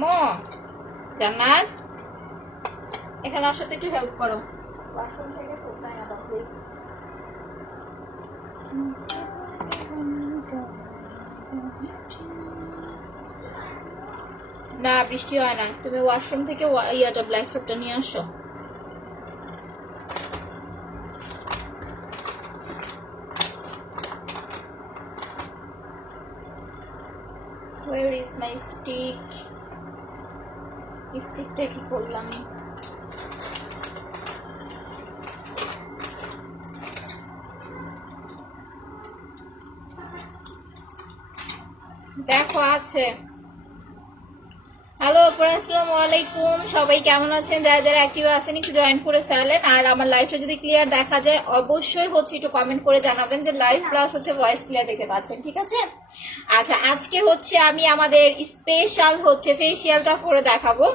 আম্মু জান্নাত এখানে আমার সাথে একটু হেল্প করো ওয়াশরুম থেকে সোপটা এনে দাও প্লিজ না বৃষ্টি হয় না তুমি ওয়াশরুম থেকে ইয়াটা ব্ল্যাক সোপটা নিয়ে আসো Where is my stick? স্টিকটা কি করলাম দেখো আছে হ্যালো আসসালামু আলাইকুম সবাই কেমন আছেন যারা যারা অ্যাক্টিভ আছেন একটু জয়েন করে ফেলেন আর আমার লাইভটা যদি ক্লিয়ার দেখা যায় অবশ্যই হচ্ছে একটু কমেন্ট করে জানাবেন যে লাইভ প্লাস হচ্ছে ভয়েস ক্লিয়ার দেখতে পাচ্ছেন ঠিক আছে আচ্ছা আজকে হচ্ছে আমি আমাদের স্পেশাল হচ্ছে ফেসিয়ালটা করে দেখাবো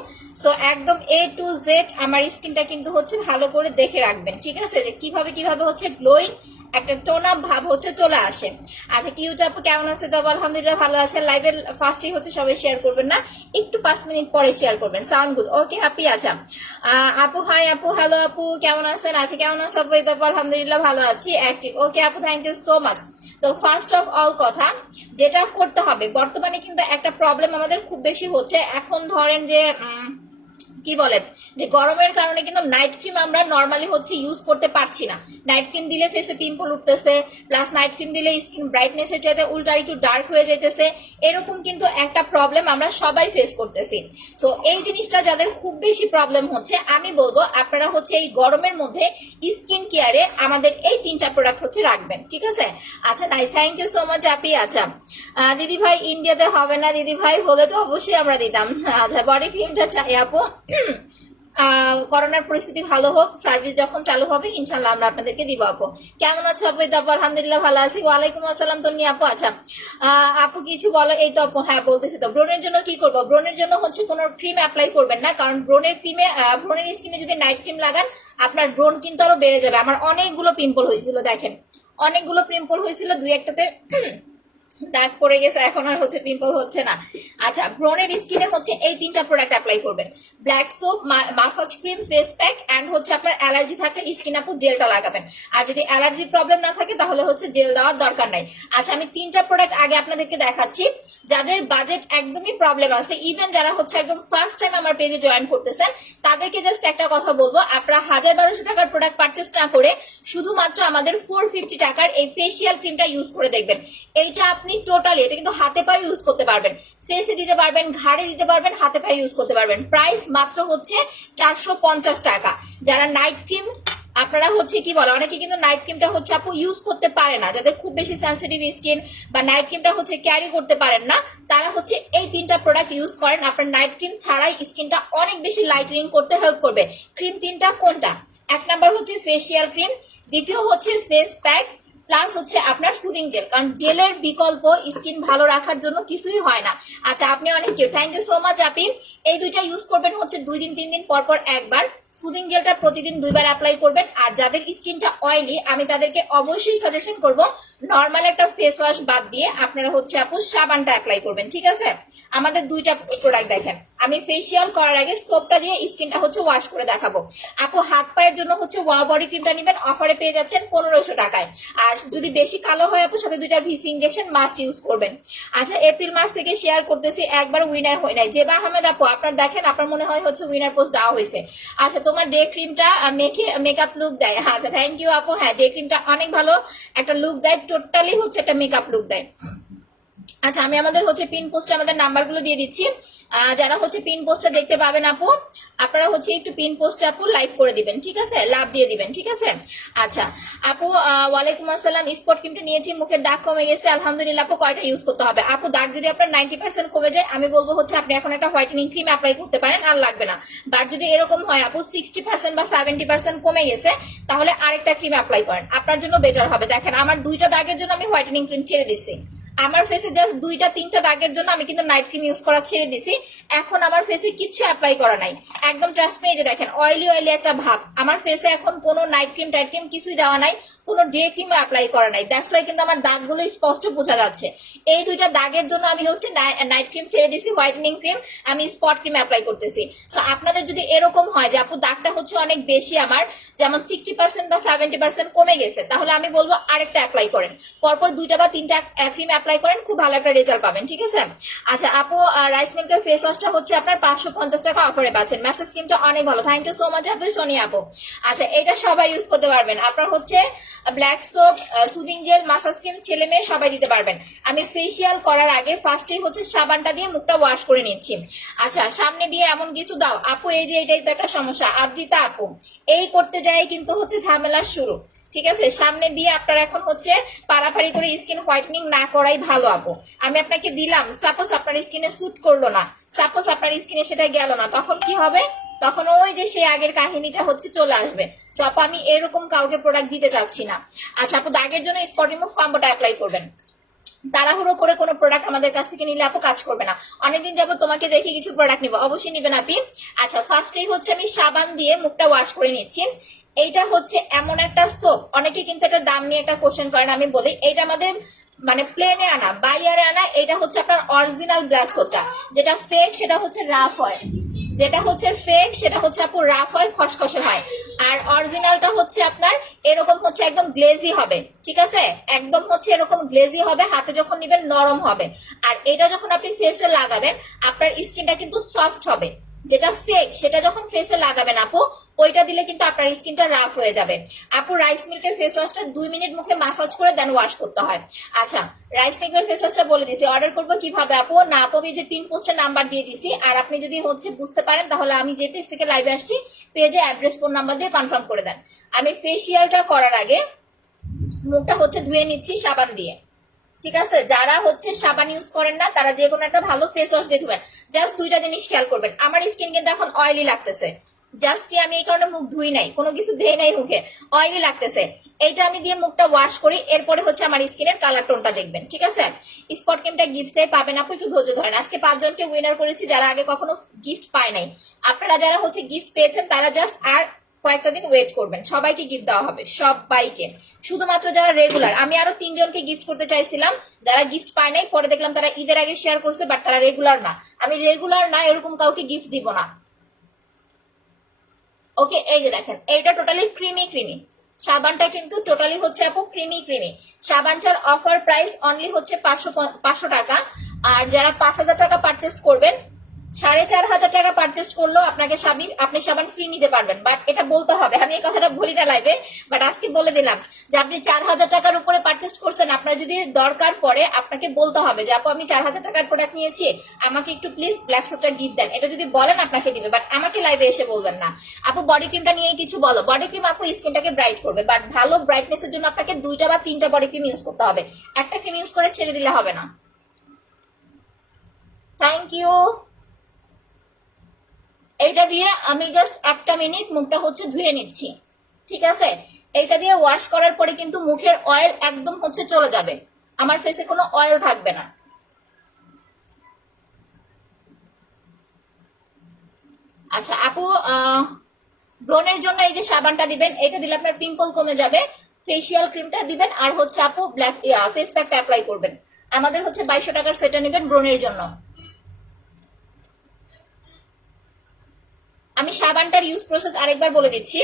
সো একদম A to Z আমার স্কিনটা কিন্তু হচ্ছে ভালো করে দেখে রাখবেন ঠিক আছে যে কিভাবে হচ্ছে গ্লোয়িং একটা টোন আপ ভাব হচ্ছে চলে আসে আচ্ছা কিউট আপু কেমন আছে তো আলহামদুলিল্লাহ ভালো আছে লাইভের ফার্স্টেই হচ্ছে সবাই শেয়ার করবেন না একটু 5 মিনিট পরে শেয়ার করবেন সাউন্ড গুড ওকে হ্যাপি আচ্ছা আপু হাই আপু হ্যালো আপু কেমন আছেন আছে কেমন আছে আপু তো আলহামদুলিল্লাহ ভালো আছি অ্যাক্টিভ ওকে আপু থ্যাংক ইউ সো মাচ তো ফার্স্ট অফ অল কথা যেটা করতে হবে বর্তমানে কিন্তু একটা প্রবলেম আমাদের খুব বেশি হচ্ছে এখন ধরেন যে কি বলে যে গরমের কারণে কিন্তু নাইট ক্রিম আমরা নরমালি হচ্ছে ইউজ করতে পারছি না নাইট ক্রিম দিলে ফেসে পিম্পল উঠতেছে প্লাস নাইট ক্রিম দিলে স্কিন ব্রাইটনেসের চাইতে উল্টা একটু ডার্ক হয়ে যাইতেছে এরকম কিন্তু একটা প্রবলেম আমরা সবাই ফেস করতেছি সো এই জিনিসটা যাদের খুব বেশি প্রবলেম হচ্ছে আমি বলবো আপনারা হচ্ছে এই গরমের মধ্যে স্কিন কেয়ারে আমাদের এই 3টা প্রোডাক্ট হচ্ছে রাখবেন ঠিক আছে আচ্ছা nice thank you so much আপি আচ্ছা দিদি ভাই ইন্ডিয়াতে হবে না দিদি ভাই হলে তো অবশ্যই আমরা দিতাম আচ্ছা বডি ক্রিমটা চাই আপু করোনার পরিস্থিতি ভালো হোক সার্ভিস যখন চালু হবে ইনশাল্লাহ আমরা আপনাদেরকে দিব আপু কেমন আছো আপু এই তো আপু আলহামদুলিল্লাহ ভালো আছি ওয়ালাইকুম আসসালাম তন্নি আপু আচ্ছা আপু কিছু বলো এই তো আপু হ্যাঁ বলতেছি তো ব্রণের জন্য কি করবো ব্রণের জন্য হচ্ছে কোনো ক্রিম অ্যাপ্লাই করবেন না কারণ ব্রণের স্কিনে যদি নাইট ক্রিম লাগান আপনার ব্রণ কিন্তু আরো বেড়ে যাবে আমার অনেকগুলো পিম্পল হয়েছিল দেখেন অনেকগুলো পিম্পল হয়েছিল দুই একটাতে দাগ পড়ে গেছে এখন আর হচ্ছে পিম্পল হচ্ছে না আচ্ছা ব্রনের স্কিনে হচ্ছে এই 3টা প্রোডাক্ট অ্যাপ্লাই করবেন black soap massage cream face pack and হচ্ছে আপনার অ্যালার্জি থাকলে স্কিন আপু জেলটা লাগাবেন আর যদি অ্যালার্জির প্রবলেম না থাকে তাহলে হচ্ছে জেল দেওয়ার দরকার নাই আচ্ছা আমি 3টা প্রোডাক্ট আগে আপনাদেরকে দেখাচ্ছি যাদের বাজেট একদমই প্রবলেম আছে ইভেন যারা হচ্ছে একদম ফার্স্ট টাইম আমার পেজে জয়েন করতেছেন তাদেরকে জাস্ট একটা কথা বলবো আপনারা 1200 টাকার প্রোডাক্ট পারচেস না করে শুধুমাত্র আমাদের 450 টাকার এই ফেসিয়াল ক্রিমটা ইউজ করে দেখবেন এইটা আপনি টোটালি এটা কিন্তু হাতে পায়ে ইউজ করতে পারবেন ফেসে দিতে পারবেন ঘাড়ে দিতে পারবেন হাতে পায়ে ইউজ করতে পারবেন প্রাইস মাত্র হচ্ছে 450 টাকা যারা নাইট ক্রিম আপনারা হচ্ছে কি বলে অনেকে কিন্তু নাইট ক্রিমটা হচ্ছে আপু ইউজ করতে পারে না যাদের খুব বেশি সেনসিটিভ স্কিন বা নাইট ক্রিমটা হচ্ছে ক্যারি করতে পারেন না তারা হচ্ছে এই 3টা প্রোডাক্ট ইউজ করেন আপনার নাইট ক্রিম ছাড়াই স্কিনটা অনেক বেশি লাইটেনিং করতে হেল্প করবে ক্রিম 3টা কোনটা এক নাম্বার হচ্ছে ফেসিয়াল ক্রিম দ্বিতীয় হচ্ছে ফেস প্যাক প্লাস হচ্ছে আপনার সুদিং জেল কারণ জেলের বিকল্প স্কিন ভালো রাখার জন্য কিছুই হয় না আচ্ছা আপনি অনেক cute thank you so much আপি এই দুইটা ইউজ করবেন হচ্ছে 2 দিন 3 দিন পর একবার সুদিং জেলটা প্রতিদিন 2বার অ্যাপ্লাই করবেন আর যাদের স্কিনটা অয়েলি আমি তাদেরকে অবশ্যই সাজেশন করব নর্মাল একটা ফেস ওয়াশ বাদ দিয়ে আপনারা হচ্ছে আপু সাবানটা অ্যাপ্লাই করবেন ঠিক আছে আমাদের 2টা প্রোডাক্ট দেখেন আমি ফেসিয়াল করার আগে সোপটা দিয়ে স্কিনটা হচ্ছে ওয়াশ করে দেখাবো আপু হাত পায়ের জন্য হচ্ছে ওয়া বডি ক্রিমটা নেবেন অফারে পেয়ে যাচ্ছেন 1500 টাকায় আর যদি বেশি কালো হয় আপু সাথে 2টা ভিসি ইনজেকশন মাস্ট ইউজ করবেন আচ্ছা এপ্রিল মাস থেকে শেয়ার করতেছি একবার উইনার হয় নাই জেবা আহমেদ আপু আপনার দেখেন আপনার মনে হয় হচ্ছে উইনার পোস্ট দেওয়া হয়েছে আচ্ছা তোমার ডে ক্রিমটা মেকআপ লুক দেয় আচ্ছা থ্যাংক ইউ আপু হ্যাঁ ডে ক্রিমটা অনেক ভালো একটা লুক দেয় টোটালি হচ্ছে একটা মেকআপ লুক দেয় আচ্ছা আমি আমাদের হচ্ছে পিন পোস্টে আমাদের নাম্বারগুলো দিয়ে দিচ্ছি যারা হচ্ছে পিন পোস্টটা দেখতে পাবেন আপু আপনারা হচ্ছে একটু পিন পোস্টে আপু লাইক করে দিবেন ঠিক আছে লাভ দিয়ে দিবেন ঠিক আছে আচ্ছা আপু ওয়ালাইকুম আসসালাম স্পট ক্রিমটা নিয়েছি মুখের দাগ কমে গেছে আলহামদুলিল্লাহ আপু কয়টা ইউজ করতে হবে আপু দাগ যদি আপনার 90% কমে যায় আমি বলবো হচ্ছে আপনি এখন একটা হোয়াইটেনিং ক্রিম অ্যাপ্লাই করতে পারেন আর লাগবে না বাট যদি এরকম হয় আপু 60% বা 70% কমে গেছে তাহলে আরেকটা ক্রিম অ্যাপ্লাই করেন আপনার জন্য বেটার হবে দেখেন আমার 2টা দাগের জন্য আমি হোয়াইটেনিং ক্রিম ছেড়ে দিচ্ছি আমার ফেসে জাস্ট 2-3টা দাগের জন্য আমি কিন্তু নাইট ক্রিম ইউজ করা ছেড়ে দিছি। এখন আমার ফেসে কিচ্ছু অ্যাপ্লাই করা নাই, একদম ট্রাস্ট মি। এই যে দেখেন অয়েলি অয়েলি একটা ভাব, আমার ফেসে এখন কোনো নাইট ক্রিম টাইট ক্রিম কিছুই দেওয়া নাই, কোনো ডে ক্রিম অ্যাপ্লাই করা নাই। দ্যাটস ওয়াই কিন্তু আমার দাগগুলো স্পষ্ট বোঝা যাচ্ছে। এই 2টা দাগের জন্য আমি হচ্ছে নাইট ক্রিম ছেড়ে দিছি, হোয়াইটেনিং ক্রিম আমি স্পট ক্রিম অ্যাপ্লাই করতেছি। সো আপনাদের যদি এরকম হয় যে আপু দাগটা হচ্ছে অনেক বেশি, আমার যেমন 60% বা 70% কমে গেছে, তাহলে আমি বলবো আরেকটা অ্যাপ্লাই করেন, পরপর 2টা বা 3টা ক্রিম অ্যাপ্লাই করেন, খুব ভালো একটা রেজাল্ট পাবেন, ঠিক আছে। আচ্ছা আপু, রাইস মিল্কের ফেস ওয়াশটা হচ্ছে আপনার 550 টাকা অফারে পাচ্ছেন। ম্যাসেজ স্কিমটা অনেক ভালো, থ্যাংক ইউ সো মাচ আপু, সোনিয়া আপু। আচ্ছা এটা সবাই ইউজ করতে পারবেন, আপনার হচ্ছে black soap, soothing jail, massage cream ছেলে মেয়ে সবাই দিতে পারবেন। আমি ফেসিয়াল করার আগে ফার্স্টেই হচ্ছে সাবানটা দিয়ে মুখটা ওয়াশ করে নিচ্ছি। আচ্ছা সামনে দিয়ে এমন কিছু দাও আপু, এই যে এটাই তো একটা সমস্যা আদ্রিতা আপু, এই করতে যাই কিন্তু হচ্ছে ঝামেলা শুরু, ঠিক আছে। সামনে বিয়ে আপনার এখন হচ্ছে পাড়াপাড়ি করে স্কিন হোয়াইটেনিং না করাই ভালো আপু। আমি আপনাকে দিলাম, সাপোজ আপনার স্কিনে স্যুট করলো না, সাপোজ আপনার স্কিনে সেটা গেল না, তখন কি হবে? তখন ওই যে সেই আগের কাহিনীটা হচ্ছে চলে আসবে। সো আপু আমি এরকম কাউকে প্রোডাক্ট দিতে চাচ্ছি না। আচ্ছা আপু দাগের জন্য স্পট রিমুভ কম্বোটা অ্যাপ্লাই করবেন, তাড়াহুড়ো করে কোনো প্রোডাক্ট আমাদের কাছ থেকে নিলে আপু কাজ করবে না। অনেকদিন যাবো তোমাকে দেখে কিছু প্রোডাক্ট নিবো, অবশ্যই নিবেন আপনি। আচ্ছা ফার্স্টেই হচ্ছে আমি সাবান দিয়ে মুখটা ওয়াশ করে নিচ্ছি। এইটা হচ্ছে এমন একটা সোপ, অনেকে কিন্তু এটা দাম নিয়ে একটা কোশ্চেন করেন, আমি বলি এইটা আমাদের মানে প্লেনে আনা, বাইয়ারে আনা, এটা হচ্ছে আপনার অরিজিনাল ব্ল্যাক সোপটা। যেটা ফেক সেটা হচ্ছে রাফ হয়, যেটা হচ্ছে ফেক সেটা হচ্ছে আপু রাফ হয়, খসখসে হয়। আর অরিজিনালটা হচ্ছে আপনার এরকম হচ্ছে একদম গ্লেজি হবে, ঠিক আছে, একদম হচ্ছে এরকম গ্লেজি হবে, হাতে যখন নিবেন নরম হবে। আর এটা যখন আপনি ফেসে লাগাবেন আপনার স্কিনটা কিন্তু সফট হবে। যেটা ফেক সেটা যখন ফেসে লাগাবেন আপু, ওইটা দিলে কিন্তু আপনার স্কিনটা রাফ হয়ে যাবে। আপু রাইস মিল্কের ফেস ওয়াশটা 2 মিনিট মুখে মাসাজ করে দেন ওয়াশ করতে হয়। আচ্ছা রাইস মিল্কের ফেস ওয়াশটা বলে দিছি, অর্ডার করবো কিভাবে আপু? না আপু যে পিন পোস্টের নাম্বার দিয়ে দিছি, আর আপনি যদি হচ্ছে বুঝতে পারেন তাহলে আমি যে পেজ থেকে লাইভে আসছি পেজে অ্যাড্রেস ফোন নাম্বার দিয়ে কনফার্ম করে দেন। আমি ফেসিয়ালটা করার আগে মুখটা হচ্ছে ধুয়ে নিচ্ছি সাবান দিয়ে, ঠিক আছে। যারা হচ্ছে সাবান ইউজ করেন না তারা যে কোনো একটা ভালো ফেস ওয়াশ দিয়ে ধুবেন। জাস্ট 2টা জিনিস খেয়াল করবেন, আমার স্কিন কিন্তু এখন অয়েলি লাগতেছে, জাস্ট আমি এই কারণে মুখ ধুই নাই, কোনো কিছু দেই নাই মুখে, অয়েলি লাগতেছে। এইটা আমি দিয়ে মুখটা ওয়াশ করি, এরপরে হচ্ছে আমার স্কিনের কালার টোনটা দেখবেন, ঠিক আছে। স্পট ক্রিমটা গিফট চাই, পাবেন আপু, একটু ধৈর্য ধরেন। আজকে 5 জনকে উইনার করেছি যারা আগে কখনো গিফট পায় নাই। আপনারা যারা হচ্ছে গিফট পেয়েছেন তারা জাস্ট আর কয়েকটা দিন ওয়েট করবেন, সবাইকে গিফট দেওয়া হবে, সবাইকে। শুধুমাত্র যারা রেগুলার, আমি আরো 3 জনকে গিফট করতে চাইছিলাম, যারা গিফট পায় নাই, পরে দেখলাম তারা ঈদের আগে শেয়ার করছে, বাট তারা রেগুলার না। আমি রেগুলার না এরকম কাউকে গিফট দিব না। ওকে এই যে দেখেন এইটা টোটালি ক্রিমি ক্রিমি, সাবানটা কিন্তু টোটালি হচ্ছে আপু ক্রিমি ক্রিমি। সাবানটার অফার প্রাইস অনলি হচ্ছে 500 টাকা। আর যারা 5,000 টাকা পারচেস করবেন, 4,500 টাকা পারচেস করলেও আপনাকে আপনি সাবান ফ্রি নিতে পারবেন। বাট এটা বলতে হবে, আমি এই কথাটা বলি না লাইভে, বাট আজকে বলে দিলাম যে আপনি 4,000 টাকার উপরে পারচেস করছেন, আপনার যদি দরকার পড়ে আপনাকে বলতে হবে যে আপু আমি 4,000 টাকার প্রোডাক্ট নিয়েছি, আমাকে একটু প্লিজ ব্ল্যাক সোপটা গিফট দেন। এটা যদি বলেন আপনাকে দিবে, বাট আমাকে লাইভে এসে বলবেন না। আপু বডি ক্রিমটা নিয়েই কিছু বলো। বডি ক্রিম আপু স্কিনটাকে ব্রাইট করবে, বাট ভালো ব্রাইটনেসের জন্য আপনাকে 2টা বা 3টা বডি ক্রিম ইউজ করতে হবে, একটা ক্রিম ইউজ করে ছেড়ে দিলে হবে না। Thank you. এইটা দিয়ে আমি জাস্ট 1টা মিনিট মুখটা হচ্ছে ধুয়ে নিচ্ছি, ঠিক আছে। এইটা দিয়ে ওয়াশ করার পরে কিন্তু মুখের অয়েল একদম হচ্ছে চলে যাবে, আমার ফেসে কোনো অয়েল থাকবে না। আচ্ছা আপু ব্রণের জন্য এই যে সাবানটা দিবেন, এটা দিলে আপনার পিম্পল কমে যাবে। ফেসিয়াল ক্রিমটা দিবেন, আর হচ্ছে আপু ব্ল্যাক ফেস প্যাকটা অ্যাপ্লাই করবেন। আমাদের হচ্ছে 2200 টাকার সেটা নেবেন ব্রণের জন্য। আমি সাবানটার ইউজ প্রসেস আরেকবার বলে দিচ্ছি।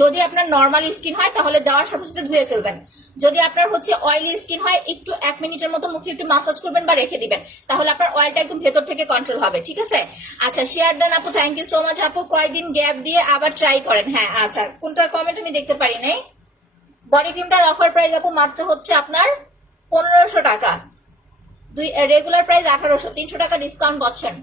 যদি আপনার নর্মাল স্কিন হয় তাহলে দেওয়ার সাথে সাথে ধুয়ে ফেলবেন। যদি আপনার হচ্ছে অয়েলি স্কিন হয় একটু 1 মিনিটের মতো মুখে একটু মাসাজ করবেন বা রেখে দিবেন, তাহলে আপনার অয়েলটা একদম ভেতর থেকে কন্ট্রোল হবে, ঠিক আছে। আচ্ছা শেয়ার দেন আপু, থ্যাংক ইউ সো মাচ আপু। কয়েকদিন গ্যাপ দিয়ে আবার ট্রাই করেন, হ্যাঁ আচ্ছা কোনটার কমেন্ট আমি দেখতে পারি নাই। বডি ক্রিমটার অফার প্রাইস আপু মাত্র হচ্ছে আপনার 1500 টাকা, রেগুলার প্রাইস 1800, 300 টাকা ডিসকাউন্ট পাচ্ছেন।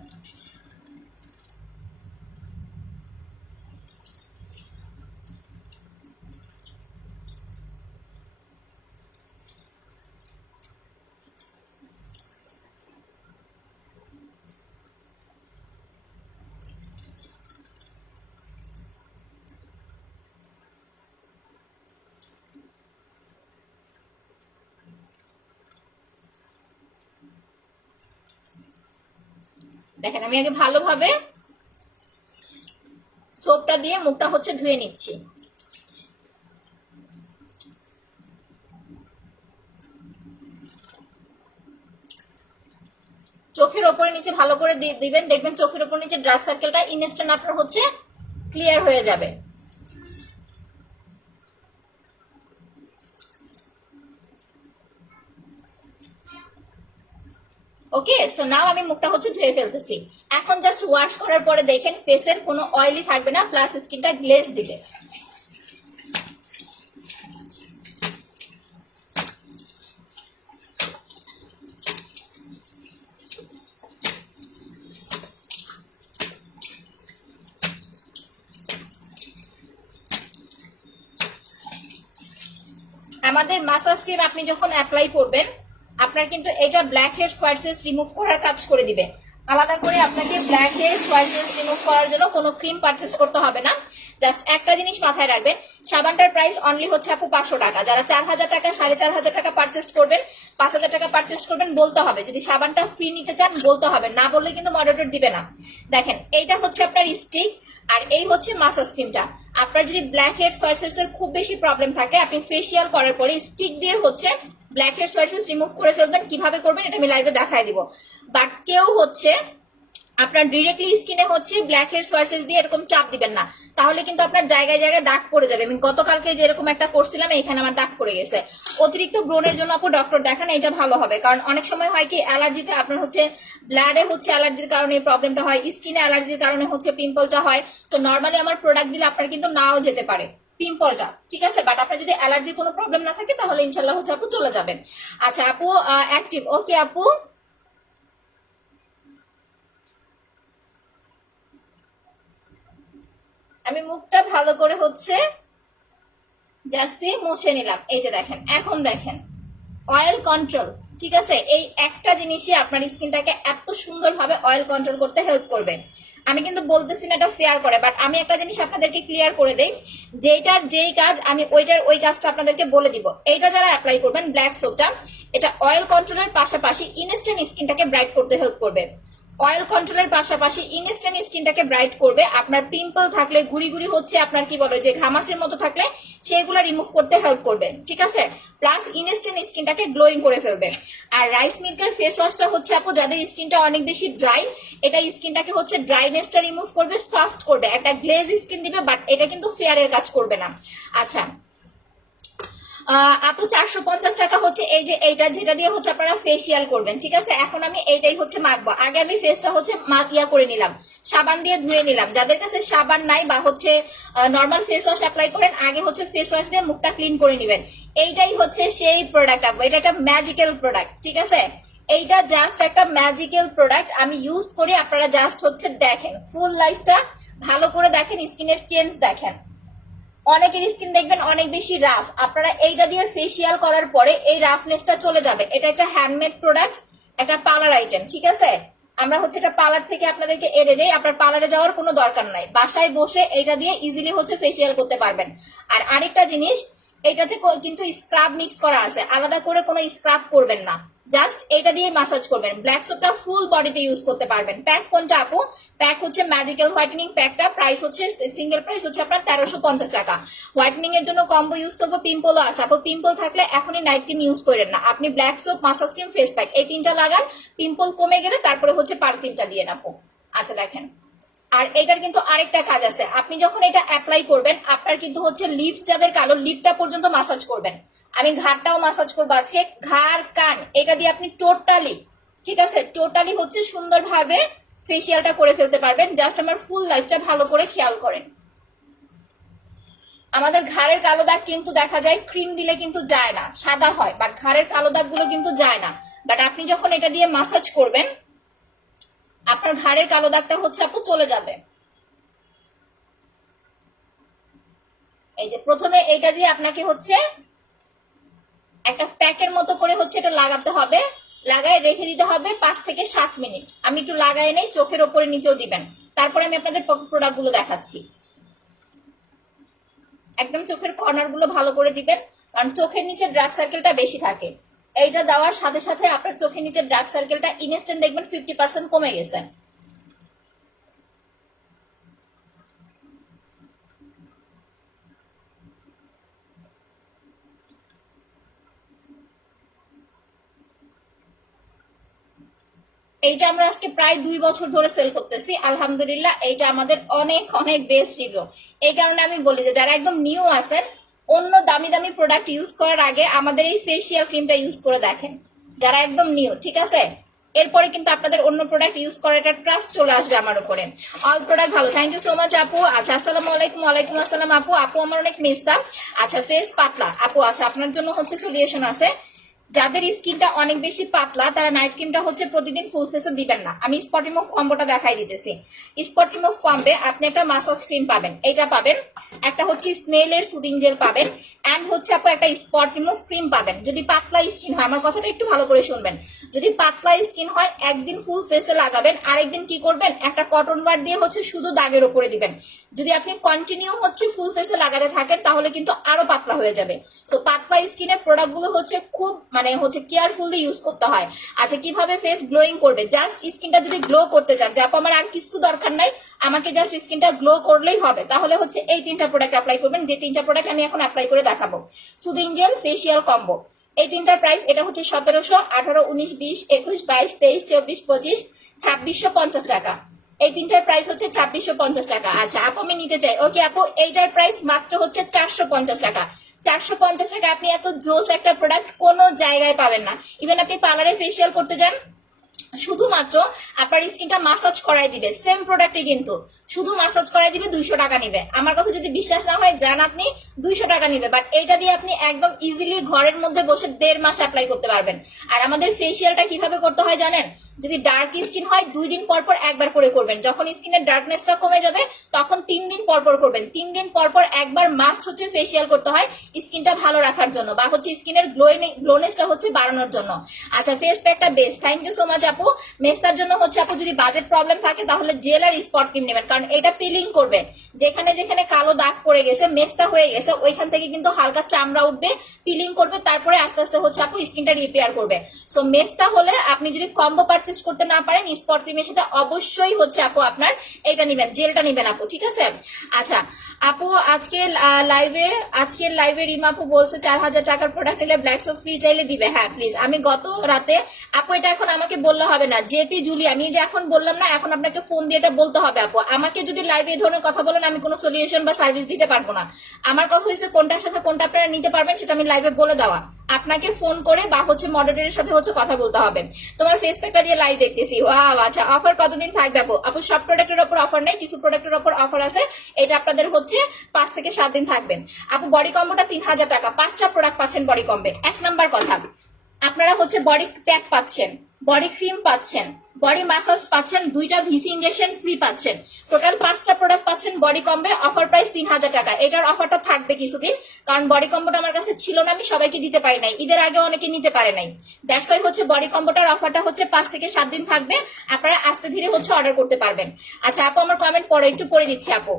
দেখেন আমি আগে ভালোভাবে সোপটা দিয়ে মুখটা হচ্ছে ধুয়ে নিচ্ছি। চোখের ওপরে নিচে ভালো করে দিবেন, দেখবেন চোখের ওপর নিচে ডার্ক সার্কেলটা ইনস্ট্যান্ট আপনার হচ্ছে ক্লিয়ার হয়ে যাবে। ওকে, সো নাও আমি মুখটা হচ্ছে ধুয়ে ফেলতেছি। এখন জাস্ট ওয়াশ করার পরে দেখেন ফেসের কোনো অয়েলি থাকবে না, প্লাস স্কিনটা গ্লেজ দিবে। আমাদের মাসাজ ক্রিম আপনি যখন অ্যাপ্লাই করবেন, আপনার কিন্তু এটা blackheads whiteheads remove করার কাজ করে দিবে। আলাদা করে আপনাকে blackheads whiteheads remove করার জন্য কোনো ক্রিম পারচেস করতে হবে না। জাস্ট একটা জিনিস মাথায় রাখবেন, সাবানটার প্রাইস অনলি হচ্ছে আপু 500 টাকা। যারা 4000 টাকা 4500 টাকা পারচেস করবেন, 5000 টাকা পারচেস করবেন, বলতে হবে। যদি সাবানটা ফ্রি নিতে চান বলতে হবে, না বললে কিন্তু মডারেটর দিবে না। দেখেন এইটা হচ্ছে আপনার স্টিক, আর এই হচ্ছে মাসাজ ক্রিমটা। আপনার যদি ব্ল্যাক হেডস হোয়াইট হেডস এর খুব বেশি প্রবলেম থাকে, আপনি ফেসিয়াল করার পরে স্টিক দিয়ে হচ্ছে blackheads whiteheads remove করে ফেলবেন। কিভাবে করবেন এটা আমি লাইভে দেখাই দিব। বাট কেউ হচ্ছে আপনার ডিরেক্টলি স্কিনে হচ্ছে ব্ল্যাক হেডস হোয়াইট হেডস দিয়ে এরকম চাপ দিবেন না, তাহলে কিন্তু আপনার জায়গায় জায়গায় দাগ পড়ে যাবে। আমি গতকালকে যেরকম একটা করছিলাম, এখানে আমার দাগ পড়ে গেছে। অতিরিক্ত ব্রণের জন্য আপু ডক্টর দেখান, এটা ভালো হবে। কারণ অনেক সময় হয় কি, অ্যালার্জিতে আপনার হচ্ছে ব্লাডে হচ্ছে অ্যালার্জির কারণে প্রবলেমটা হয়, স্কিনে অ্যালার্জির কারণে হচ্ছে পিম্পলটা হয়। সো নর্মালি আমার প্রোডাক্ট দিলে আপনার কিন্তু নাও যেতে পারে পিম্পলটা, ঠিক আছে। বাট আপনার যদি অ্যালার্জির কোনো প্রবলেম না থাকে তাহলে ইনশাল্লাহ হচ্ছে আপু চলে যাবেন। আচ্ছা আপু অ্যাক্টিভ, ওকে আপু। আমি মুখটা ভালো করে হচ্ছে জাস্ট মুছে নিলাম। এই যে দেখেন, এখন দেখেন অয়েল কন্ট্রোল, ঠিক আছে। এই একটা জিনিসই আপনার স্কিনটাকে এত সুন্দরভাবে অয়েল কন্ট্রোল করতে হেল্প করবে। আমি কিন্তু বলতেছি না এটা ফেয়ার করে, বাট আমি একটা জিনিস আপনাদেরকে ক্লিয়ার করে দেই, যেটার যেই কাজ আমি ওইটার ওই কাজটা আপনাদেরকে বলে দিব। এইটা যারা অ্যাপ্লাই করবেন ব্ল্যাক সোপটা, এটা অয়েল কন্ট্রোলের পাশাপাশি ইনস্ট্যান্ট স্কিনটাকে ব্রাইট করতে হেল্প করবে। অয়েল কন্ট্রোলের পাশাপাশি ইনস্ট্যান্ট স্কিনটাকে ব্রাইট করবে। আপনার পিম্পল থাকলে, ঘুরি ঘুরি হচ্ছে আপনার কি বলে যে ঘামাচির মতো থাকলে, সেগুলো রিমুভ করতে হেল্প করবে, ঠিক আছে। প্লাস ইনস্ট্যান্ট স্কিনটাকে গ্লোয়িং করে ফেলবে। আর রাইস মিল্কের ফেস ওয়াশটা হচ্ছে আপু যাদের স্কিনটা অনেক বেশি ড্রাই, এটা স্কিনটাকে হচ্ছে ড্রাইনেসটা রিমুভ করবে, সফট করবে, একটা গ্লেজ স্কিন দিবে। বাট এটা কিন্তু ফেয়ারের কাজ করবে না। আচ্ছা আপু 450 টাকা হচ্ছে এই যে এইটা, যেটা দিয়ে হচ্ছে আপনারা ফেসিয়াল করবেন, ঠিক আছে। এখন আমি এইটাই হচ্ছে মাখবো। আগে আমি ফেসটা হচ্ছে ইয়া করে নিলাম, সাবান দিয়ে ধুয়ে নিলাম। যাদের কাছে সাবান নাই বা হচ্ছে নর্মাল ফেস ওয়াশ অ্যাপ্লাই করেন, আগে হচ্ছে ফেস ওয়াশ দিয়ে মুখটা ক্লিন করে নেবেন। এইটাই হচ্ছে সেই প্রোডাক্ট আপু, এটা একটা ম্যাজিক্যাল প্রোডাক্ট, ঠিক আছে। এইটা জাস্ট একটা ম্যাজিক্যাল প্রোডাক্ট আমি ইউজ করি। আপনারা জাস্ট হচ্ছে দেখেন ফুল লাইফটা ভালো করে দেখেন, স্কিনের চেঞ্জ দেখেন। অনেকের স্কিন দেখবেন অনেক বেশি রাফ, আপনারা এইটা দিয়ে ফেসিয়াল করার পরে এই রাফনেসটা চলে যাবে। এটা একটা হ্যান্ডমেড প্রোডাক্ট, একটা পার্লার আইটেম, ঠিক আছে। আমরা হচ্ছে এটা পার্লার থেকে আপনাদেরকে এনে দেই, আপনার পার্লারে যাওয়ার কোনো দরকার নাই, বাসায় বসে এইটা দিয়ে ইজিলি হচ্ছে ফেসিয়াল করতে পারবেন। আর আরেকটা জিনিস, এইটাতে কিন্তু স্ক্রাব মিক্স করা আছে, আলাদা করে কোনো স্ক্রাব করবেন না, জাস্ট এটা দিয়ে মাসাজ করবেন। ব্ল্যাক সোপটা ফুল বডিতে ইউজ করতে পারবেন। প্যাক কোনটা আপু? প্যাক হচ্ছে ম্যাজিক্যাল হোয়াইটেনিং প্যাকটা, প্রাইস হচ্ছে সিঙ্গেল প্রাইস হচ্ছে আপনার 1350 টাকা। হোয়াইটেনিং এর জন্য কম্বো ইউজ করবো, পিম্পলও আছে আপু। পিম্পল থাকলে এখনই নাইট ক্রিম ইউজ করেন না, আপনি black soap, massage cream, face pack এই তিনটা লাগান, পিম্পল কমে গেলে তারপরে হচ্ছে পার ক্রিমটা দিয়ে আপু। আচ্ছা দেখেন, আর এটার কিন্তু আরেকটা কাজ আছে, আপনি যখন এটা অ্যাপ্লাই করবেন আপনার কিন্তু হচ্ছে লিপস যাদের কালো, লিপটা পর্যন্ত মাসাজ করবেন। আমি ঘাড়টাও মাসাজ করবো আজকে, ঘাড় কান এটা দিয়ে আপনি টোটালি, ঠিক আছে, টোটালি হচ্ছে সুন্দরভাবে ফেসিয়ালটা করে ফেলতে পারবেন। জাস্ট আমার ফুল লাইফটা ভালো করে খেয়াল করেন। আমাদের ঘাড়ের কালো দাগ কিন্তু দেখা যায় ক্রিম দিলে কিন্তু যায় না, সাদা হয়, বাট ঘাড়ের কালো দাগগুলো কিন্তু যায় না। বাট আপনি যখন এটা দিয়ে মাসাজ করবেন, আপনার ঘাড়ের কালো দাগটা হচ্ছে আপু চলে যাবে। এই যে প্রথমে এইটা দিয়ে আপনাকে হচ্ছে একটা প্যাকের মতো করে হচ্ছে এটা লাগাতে হবে, লাগায় রেখে দিতে হবে 5 থেকে 7 মিনিট। আমি একটু লাগাই নেই, চোখের ওপরে নিচেও দিবেন, তারপরে আমি আপনাদের প্রোডাক্ট গুলো দেখাচ্ছি। একদম চোখের কর্নার গুলো ভালো করে দিবেন, কারণ চোখের নিচে ডার্ক সার্কেলটা বেশি থাকে। এইটা দেওয়ার সাথে সাথে আপনার চোখের নিচে ডার্ক সার্কেলটা ইনস্ট্যান্ট দেখবেন 50% কমে গেছে। এইটা আমরা আজকে প্রায় 2 বছর ধরে সেল করতেছি, আলহামদুলিল্লাহ এইটা আমাদের অনেক অনেক বেস্ট রিভিউ। এই কারণে আমি বলি যে যারা একদম নিউ আছেন, অন্য দামি দামি প্রোডাক্ট ইউজ করার আগে আমাদের এই ফেসিয়াল ক্রিমটা ইউজ করে দেখেন, যারা একদম নিউ, ঠিক আছে? এরপরে কিন্তু আপনাদের অন্য প্রোডাক্ট ইউজ করার একটা ট্রাস্ট চলে আসবে আমার উপরে। অল প্রোডাক্ট ভালো, থ্যাংক ইউ সো মাচ আপু। আচ্ছা, আসসালামু আলাইকুম। ওয়ালাইকুম আসসালাম আপু। আপু আমার অনেক মিস্তা। আচ্ছা, ফেস পাতলা আপু, আচ্ছা আপনার জন্য হচ্ছে সলিউশন আছে। যাদের স্কিনটা অনেক বেশি পাতলা তারা নাইট ক্রিমটা হচ্ছে প্রতিদিন ফুল ফেসে দিবেন না। আমি স্পট রিমুভ কম্বোটা দেখাই দিতেছি। স্পট রিমুভ কম্বে আপনি একটা মাসাজ ক্রিম পাবেন, এইটা পাবেন, একটা হচ্ছে স্নেলের সুদিং জেল পাবেন, এন্ড হচ্ছে আপু একটা স্পট রিমুভ ক্রিম পাবেন। যদি পাতলা স্কিন হয়, আমার কথাটা একটু ভালো করে শুনবেন, যদি পাতলা স্কিন হয় একদিন ফুল ফেসে লাগাবেন, আরেকদিন কি করবেন, একটা কটন বার দিয়ে হচ্ছে শুধু দাগের উপরে দিবেন। যদি আপনি কন্টিনিউ হচ্ছে ফুল ফেসে লাগাতে থাকেন তাহলে কিন্তু আরো পাতলা হয়ে যাবে। সো পাতলা স্কিনের প্রোডাক্ট গুলো হচ্ছে খুব হচ্ছে কেয়ারফুলি ইউজ করতে হয়। আচ্ছা, কিভাবে ফেস গ্লোয়িং করবে? জাস্ট স্কিনটা যদি গ্লো করতে চান, যে আপু আমার আর কিছু দরকার নাই, আমাকে জাস্ট স্কিনটা গ্লো করলেই হবে, তাহলে হচ্ছে এই 3টা প্রোডাক্ট অ্যাপ্লাই করবেন, যে 3টা প্রোডাক্ট আমি এখন অ্যাপ্লাই করে দেখাবো। সুদিং জেল, ফেসিয়াল কম্বো, এই 3টার প্রাইস এটা হচ্ছে 1700, 18, 19, 20, 21, 22, 23, 24, 25, 2650 টাকা। এই 3টার প্রাইস হচ্ছে 2650 টাকা। আচ্ছা আপু আমি নিতে চাই, ওকে আপু এইটার প্রাইস মাত্র হচ্ছে 450 টাকা। 450 টাকা আপনি এত জোস একটা প্রোডাক্ট কোনো জায়গায় পাবেন না। ইভেন আপনি পার্লারে ফেসিয়াল করতে যান, শুধুমাত্র আপনার স্কিনটা মাসাজ করাই দিবে, সেম প্রোডাক্টই কিন্তু শুধু মাসাজ করাই দিবে, 200 টাকা নিবে। আমার কথা যদি বিশ্বাস না হয় যান আপনি, 200 টাকা নিবে, বাট এইটা দিয়ে আপনি একদম ইজিলি ঘরের মধ্যে বসে 1.5 মাস অ্যাপ্লাই করতে পারবেন। আর আমাদের ফেসিয়ালটা কিভাবে করতে হয় জানেন? যদি ডার্ক স্কিন হয় 2 দিন পর পর একবার করে করবেন, যখন স্কিনের ডার্কনেসটা কমে যাবে তখন 3 দিন পর পর করবেন। 3 দিন পর পর একবার মাস্ট হচ্ছে ফেসিয়াল করতে হয় স্কিনটা ভালো রাখার জন্য, বা হচ্ছে স্কিনের গ্লোনেসটা হচ্ছে বাড়ানোর জন্য। আচ্ছা, ফেস প্যাকটা best, thank you so much আপু। মেস্তার জন্য হচ্ছে আপু যদি বাজেট প্রবলেম থাকে তাহলে জেল আর স্পট ক্রিম নেবেন, কারণ এটা পিলিং করবে, যেখানে যেখানে কালো দাগ পড়ে গেছে, মেস্তা হয়ে গেছে, ওইখান থেকে কিন্তু হালকা চামড়া উঠবে, পিলিং করবে, তারপরে আস্তে আস্তে হচ্ছে আপু স্কিনটা রিপেয়ার করবে। সো মেস্তা হলে আপনি যদি কম্বো পারচেজ করতে না পারেন স্পট ক্রিমের সাথে, অবশ্যই হচ্ছে আপু আপনার এইটা নেবেন, জেলটা নেবেন আপু, ঠিক আছে? আচ্ছা আপু, আজকের লাইভে রিমা আপু বলছে 4000 টাকার প্রোডাক্ট নিলে ব্ল্যাক সোপ ফ্রি চাইলে দিবে। হ্যাঁ প্লিজ, আমি গত রাতে, আপু এটা এখন আমাকে বললে হবে না, জেপি জুলি আমি যে এখন বললাম না, এখন আপনাকে ফোন দিয়ে এটা বলতে হবে আপু। আমাকে যদি লাইভে এই ধরনের কথা বলেন আমি কোনো সলিউশন বা সার্ভিস দিতে পারবো না। আমার কথা হয়েছে কোনটার সাথে কোনটা আপনারা নিতে পারবেন সেটা আমি লাইভে বলে দেওয়া, আপনাকে ফোন করে বা হচ্ছে মডারেটরের সাথে হচ্ছে কথা বলতে হবে। তোমার ফেস প্যাকটা দিয়ে লাইভ দেখতেছি, ওয়াও। আচ্ছা, অফার কতদিন থাকবে আপু? আপু সব প্রোডাক্টের উপর অফার নেই, কিছু প্রোডাক্টের উপর অফার আছে, এটা আপনাদের হচ্ছে 5 থেকে 7 দিন থাকবেন। আপু বডি কম্বোটা 3000 টাকা, 5টা প্রোডাক্ট পাচ্ছেন বডি কম্বে। 1 নাম্বার কথা, আপনারা হচ্ছে বডি প্যাক পাচ্ছেন, বডি ক্রিম পাচ্ছেন, বডি মাসাজ পাচ্ছেন, 2টা ভিসি ইনজেকশন ফ্রি পাচ্ছেন, টোটাল 5টা প্রোডাক্ট পাচ্ছেন বডি কম্বে। অফার প্রাইস 3000 টাকা। এটার অফারটা থাকবে কিছুদিন, কারণ বডি কম্বোটা আমার কাছে ছিল না, আমি সবাইকে দিতে পারি নাই, ঈদের আগে অনেকে নিতে পারে নাই, দ্যাটস ওয়াই হচ্ছে বডি কম্বোটার অফারটা হচ্ছে 5 থেকে 7 দিন থাকবে, আপনারা আস্তে ধীরে হচ্ছে অর্ডার করতে পারবেন। আচ্ছা আপু, আমার কমেন্ট পড়ো, একটু পড়ে দিচ্ছি আপু।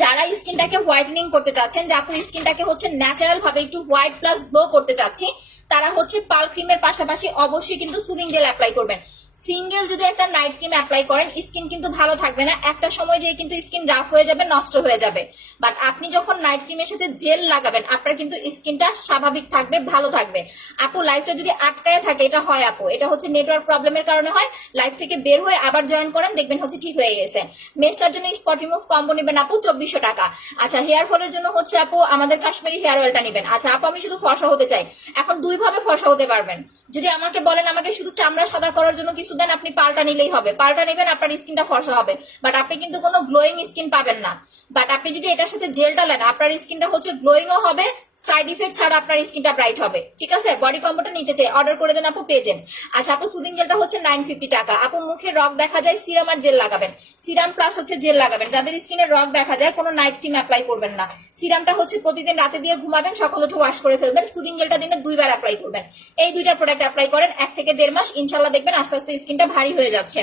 যারা স্কিনটাকে হোয়াইটেনিং করতে চাচ্ছেন, যে আপু স্কিনটাকে হচ্ছে ন্যাচারাল ভাবে একটু হোয়াইট প্লাস গ্লো করতে চাচ্ছি, তারা হচ্ছে পাল ক্রিমের পাশাপাশি অবশ্যই কিন্তু সুদিং জেল অ্যাপ্লাই করবেন। সিঙ্গেল যদি একটা নাইট ক্রিম অ্যাপ্লাই করেন স্কিন কিন্তু ভালো থাকবে না, একটা সময় যেয়ে কিন্তু স্কিন রাফ হয়ে যাবে, নষ্ট হয়ে যাবে। বাট আপনি যখন নাইট ক্রিমের সাথে জেল লাগাবেন আপনার কিন্তু স্কিনটা স্বাভাবিক থাকবে, ভালো থাকবে। আপু লাইফটা যদি আটকায় থাকে, এটা হয় আপু, এটা হচ্ছে নেটওয়ার্ক প্রবলেমের কারণে হয়, লাইফ থেকে বের হয়ে আবার জয়েন করেন, দেখবেন হচ্ছে ঠিক হয়ে গেছে। মেস্তার জন্য স্পট রিমুভ কম্বো নেবেন আপু 2400 টাকা। আচ্ছা, হেয়ার ফলের জন্য হচ্ছে আপু আমাদের কাশ্মীরি হেয়ার অয়েলটা নেবেন। আচ্ছা আপু, আমি শুধু ফর্সা হতে চাই, এখন 2 ভাবে ফর্সা হতে পারবেন। যদি আমাকে বলেন আমাকে শুধু চামড়া সাদা করার জন্য কিছু দেন, আপনি পাল্টা নিলেই হবে, পাল্টা নেবেন, আপনার স্কিনটা ফর্সা হবে, বাট আপনি কিন্তু কোনো গ্লোয়িং স্কিন পাবেন না। বাট আপনি যদি এটার সাথে জেলটা নেন আপনার স্কিনটা হচ্ছে গ্লোয়িংও হবে, সাইড ইফেক্ট ছাড়া আপনার স্কিনটা ব্রাইট হবে, ঠিক আছে? বডি কম্বোটা নিতে চাই, অর্ডার করে দেন আপু, পেজে। আচ্ছা আপু, সুদিং জেলটা হচ্ছে 950 টাকা। আপু মুখে রগ দেখা যায়, সিরাম আর জেল লাগাবেন, সিরাম প্লাস হচ্ছে জেল লাগাবেন। যাদের স্কিনের রগ দেখা যায় কোনো নাইট ক্রিম অ্যাপ্লাই করবেন না। সিরামটা হচ্ছে প্রতিদিন রাতে দিয়ে ঘুমাবেন, সকাল উঠে ওয়াশ করে ফেলবেন। সুদিং জেলটা দিনে 2 বার অ্যাপ্লাই করবেন। এই 2টা প্রোডাক্ট অ্যাপ্লাই করেন 1 থেকে 1.5 মাস, ইনশাল্লাহ দেখবেন আস্তে আস্তে স্কিনটা ভারী হয়ে যাচ্ছে।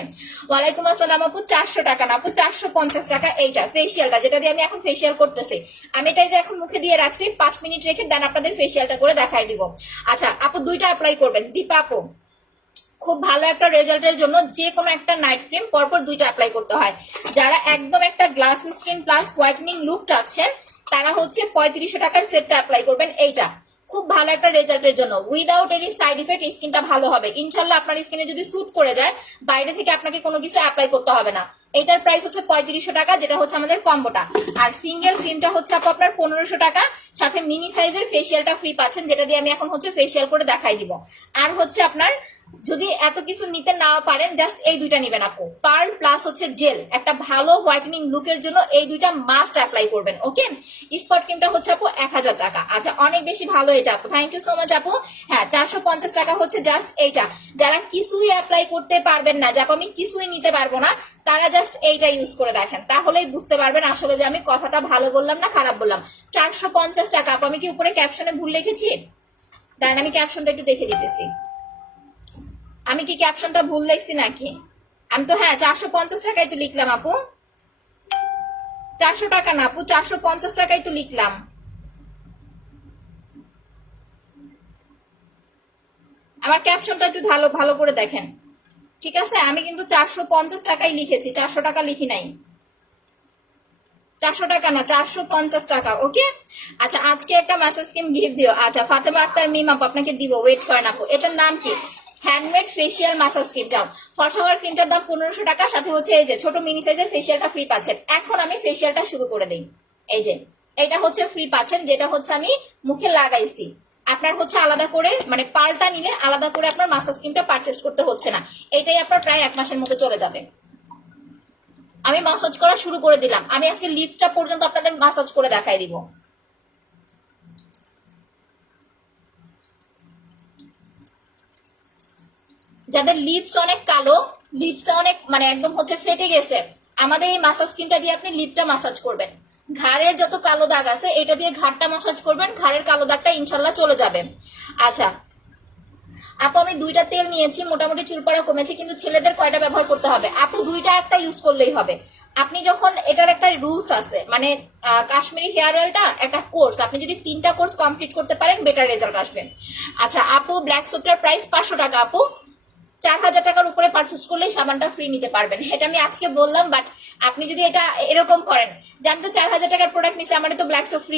ওয়ালাইকুম আসসালাম আপু, 400 টাকা না আপু, 450 টাকা। এইটা ফেসিয়ালটা যেটা দিয়ে আমি এখন ফেসিয়াল করতেছি, আমি এটাই যে এখন মুখে দিয়ে রাখছি, 5 মিনিট রেখে দেন আপনাদের ফেসিয়ালটা করে দেখাই দিব। আচ্ছা আপু, 2টা অ্যাপ্লাই করবেন। দীপা আপু, খুব ভালো একটা রেজাল্টের জন্য যে কোনো একটা নাইট ক্রিম পরপর 2টা অ্যাপ্লাই করতে হয়। যারা একদম একটা glass skin plus whitening look চাচ্ছেন তারা হচ্ছে 3500 টাকার সেটটা অ্যাপ্লাই করবেন। এইটা খুব ভালো একটা রেজাল্টের জন্য, উইদাউট এনি সাইড ইফেক্ট স্কিনটা ভালো হবে ইনশাল্লাহ। আপনার স্কিনে যদি স্যুট করে যায়, বাইরে থেকে আপনাকে কোনো কিছু অ্যাপ্লাই করতে হবে না। এটার প্রাইস হচ্ছে 3500 টাকা, যেটা হচ্ছে আমাদের কম্বোটা। আর সিঙ্গেল ক্রিমটা হচ্ছে আপু আপনার 1500 টাকা, সাথে মিনি সাইজের ফেসিয়ালটা ফ্রি পাচ্ছেন, যেটা দিয়ে আমি এখন হচ্ছে ফেসিয়াল করে দেখাই দিব। আর হচ্ছে আপনার যদি এত কিছু নিতে না পারেন, জাস্ট এই দুইটা নিবেন আপু, পার্ল প্লাস হচ্ছে জেল, একটা ভালো হোয়াইটেনিং লুকের জন্য এই দুইটা মাস্ট অ্যাপ্লাই করবেন। ওকে, স্পট ক্রিমটা হচ্ছে আপু 1000 টাকা। আচ্ছা, অনেক বেশি ভালো এটা আপু, থ্যাংক ইউ সো মাচ আপু। হ্যাঁ, 450 টাকা হচ্ছে জাস্ট এইটা। যারা কিছুই অ্যাপ্লাই করতে পারবেন না, যাপু আমি কিছুই নিতে পারবো না, তারা জাস্ট এইটা ইউজ করে দেখেন, তাহলেই বুঝতে পারবেন আসলে যে আমি কথাটা ভালো বললাম না খারাপ বললাম। 450 টাকা আপু। আমি কি উপরে ক্যাপশনে ভুল লিখেছি? দাঁড়ান, আমি ক্যাপশনটা একটু দেখে দিতেছি। আমি কি ক্যাপশনটা ভুল লিখছি নাকি? আমি তো হ্যাঁ 450 টাকাই তো লিখলাম আপু, 400 টাকা না আপু, 450 টাকাই তো লিখলাম। আমার ক্যাপশনটা একটু ভালো ভালো করে দেখেন, ঠিক আছে? আমি কিন্তু 450 টাকাই লিখেছি, 400 টাকা লিখি নাই। 400 টাকা না, 450 টাকা। ওকে, আচ্ছা, আজকে একটা ম্যাসেজ স্কিম গিফট দিও। আচ্ছা, ফাতেমা আক্তার মিম আপু আপনাকে দিব, ওয়েট করেন আপু। এটার নাম কি? Handmade facial massage cream. যাও, ফরসাওয়ার ক্রিমটার দাম 1500 টাকা, সাথে হচ্ছে এই যে ছোট মিনি সাইজের ফেসিয়ালটা ফ্রি পাচ্ছেন। এখন আমি ফেসিয়ালটা শুরু করে দিই। এই যে এটা হচ্ছে ফ্রি পাচ্ছেন, যেটা হচ্ছে আমি মুখে লাগাইছি। আপনার হচ্ছে আলাদা করে, মানে পাল্টা নিলে আলাদা করে আপনার মাসাজ ক্রিমটা পারচেস করতে হচ্ছে না। এটাই আপনার প্রায় 1 মাসের মতো চলে যাবে। আমি মাসাজ করা শুরু করে দিলাম। আমি আজকে লিপটা পর্যন্ত আপনাদের মাসাজ করে দেখাই দিব। যাদের লিপস অনেক কালো, লিপস অনেক মানে একদম হচ্ছে ফেটে গেছে, আমাদের এই মাসাজ ক্রিমটা দিয়ে আপনি লিপটা মাসাজ করবেন। ঘাড়ের যত কালো দাগ আছে এটা দিয়ে ঘাড়টা মাসাজ করবেন, ঘাড়ের কালো দাগটা ইনশাল্লাহ চলে যাবে। আচ্ছা আপু, আমি 2টা তেল নিয়েছি, মোটামুটি চুল পড়া কমেছে, কিন্তু ছেলেদের কয়টা ব্যবহার করতে হবে? আপু 2টা একটা ইউজ করলেই হবে। আপনি যখন, এটার একটা রুলস আছে, মানে কাশ্মীরি হেয়ার অয়েলটা একটা কোর্স, আপনি যদি 3টা কোর্স কমপ্লিট করতে পারেন বেটার রেজাল্ট আসবে। আচ্ছা আপু, ব্ল্যাক সোপটার প্রাইস 500 টাকা আপু, 4000 টাকার উপরে পারচেস করলেই সাবানটা ফ্রি নিতে পারবেন। এটা আমি আজকে বললাম, বাট আপনি যদি এটা এরকম করেন, জান তো 4000 টাকার প্রোডাক্ট নিছে, আমার তো ব্ল্যাক সোপ ফ্রি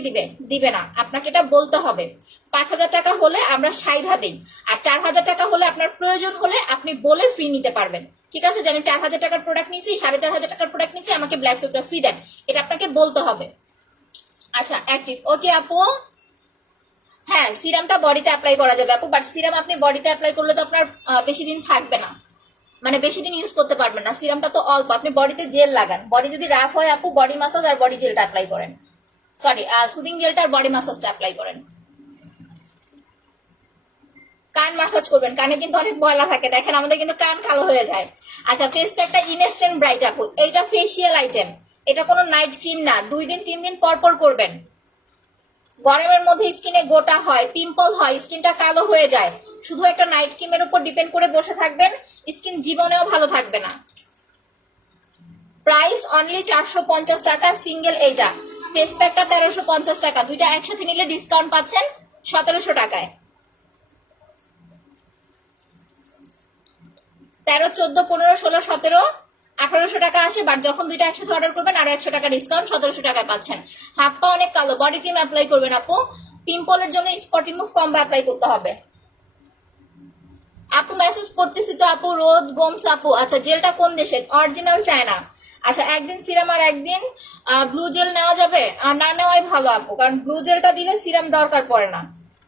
দিবে না, আপনাকে এটা বলতে হবে। 5000 টাকা হলে আমরা সাইধা দিই, আর 4000 টাকা হলে আপনার প্রয়োজন হলে আপনি বলে ফ্রি নিতে পারবেন। ঠিক আছে, যে আমি 4000 টাকার প্রোডাক্ট নিছি, 4500 টাকার প্রোডাক্ট নিছি, আমাকে ব্ল্যাক সোপটা ফ্রি দেন, এটা আপনাকে বলতে হবে। আচ্ছা, অ্যাক্টিভ। ওকে আপু, হ্যাঁ সিরামটা বডিতে অ্যাপ্লাই করা যাবে আপু, বাট সিরাম আপনি বডিতে অ্যাপ্লাই করলে তো আপনার বেশি দিন থাকবে না, মানে বেশি দিন ইউজ করতে পারবেন না। সিরামটা তো অল্প, আপনি বডিতে জেল লাগান। বডি যদি রাফ হয় আপু, বডি মাসাজ আর বডি জেলটা অ্যাপ্লাই করেন, সরি সুদিং জেলটা আর বডি মাসাজটা অ্যাপ্লাই করেন। কান মাসাজ করবেন, কানে কিন্তু অনেক ময়লা থাকে, দেখেন আমাদের কিন্তু কান কালো হয়ে যায়। আচ্ছা, ফেস প্যাকটা ইনস্ট্যান্ট ব্রাইট আপু, এইটা ফেসিয়াল আইটেম, এটা কোনো নাইট ক্রিম না, 2 দিন 3 দিন পর পর করবেন। গরমের মধ্যে স্কিনে গোটা হয়, পিম্পল হয়, স্কিনটা কালো হয়ে যায়, শুধু একটা নাইট ক্রিমের উপর ডিপেন্ড করে বসে থাকবেন, স্কিন জীবনেও ভালো থাকবে না। প্রাইস অনলি 450 টাকা সিঙ্গেল। এইটা ফেস প্যাকটা 1350 টাকা, দুইটা একসাথে নিলে ডিসকাউন্ট পাচ্ছেন 1700 টাকায়। 13, 14, 15, 16, 17, 1800 টাকা আসে, বাট যখন দুইটা একসাথে অর্ডার করবেন আরো 100 টাকা ডিসকাউন্ট, 1700 টাকায় পাচ্ছেন। হাত পা অনেক কালো, বডি ক্রিম অ্যাপ্লাই করবেন আপু, পিম্পলের জন্য স্পট রিমুভ কম্বো অ্যাপ্লাই করতে হবে। আপু মেসেজ করতেছি তো আপু, রোদ গোমস আপু। আচ্ছা, জেলটা কোন দেশের? Original China. আচ্ছা, একদিন সিরাম আর একদিন ব্লু জেল নেওয়া যাবে? না নেওয়াই ভালো আপু, কারণ ব্লু জেলটা দিলে সিরাম দরকার পড়ে না,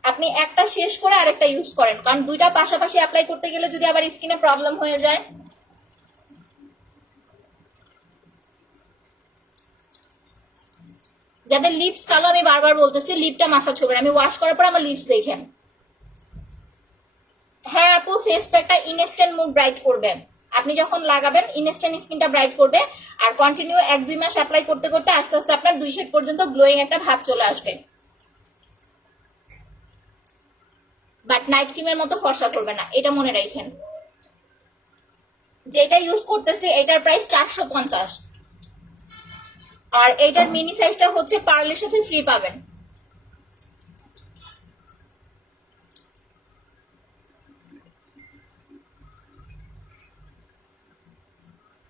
আপনি একটা শেষ করে আরেকটা ইউজ করেন, কারণ দুইটা পাশাপাশি অ্যাপ্লাই করতে গেলে যদি আবার স্কিনে প্রবলেম হয়ে যায়। যাদের লিপস কালো, আমি বারবার বলতেছি লিপটা মাসাজ করবেন, আমি ওয়াশ করার পর আমার লিপস দেখেন। হ্যাঁ আপু, ফেস প্যাকটা ইনস্ট্যান্ট মুড ব্রাইট করবে, আপনি যখন লাগাবেন ইনস্ট্যান্ট স্কিনটা ব্রাইট করবে, আর কন্টিনিউ 1-2 মাস অ্যাপ্লাই করতে করতে আস্তে আস্তে আপনার 2 শেড পর্যন্ত গ্লোয়িং একটা ভাব চলে আসবে, বাট নাইট ক্রিমের মতো ফর্সা করবে না, এটা মনে রাখেন। যেটা ইউজ করতেছি এটার প্রাইস 450, আর এইটার মিনি সাইজটা হচ্ছে পার্লের সাথে ফ্রি পাবেন।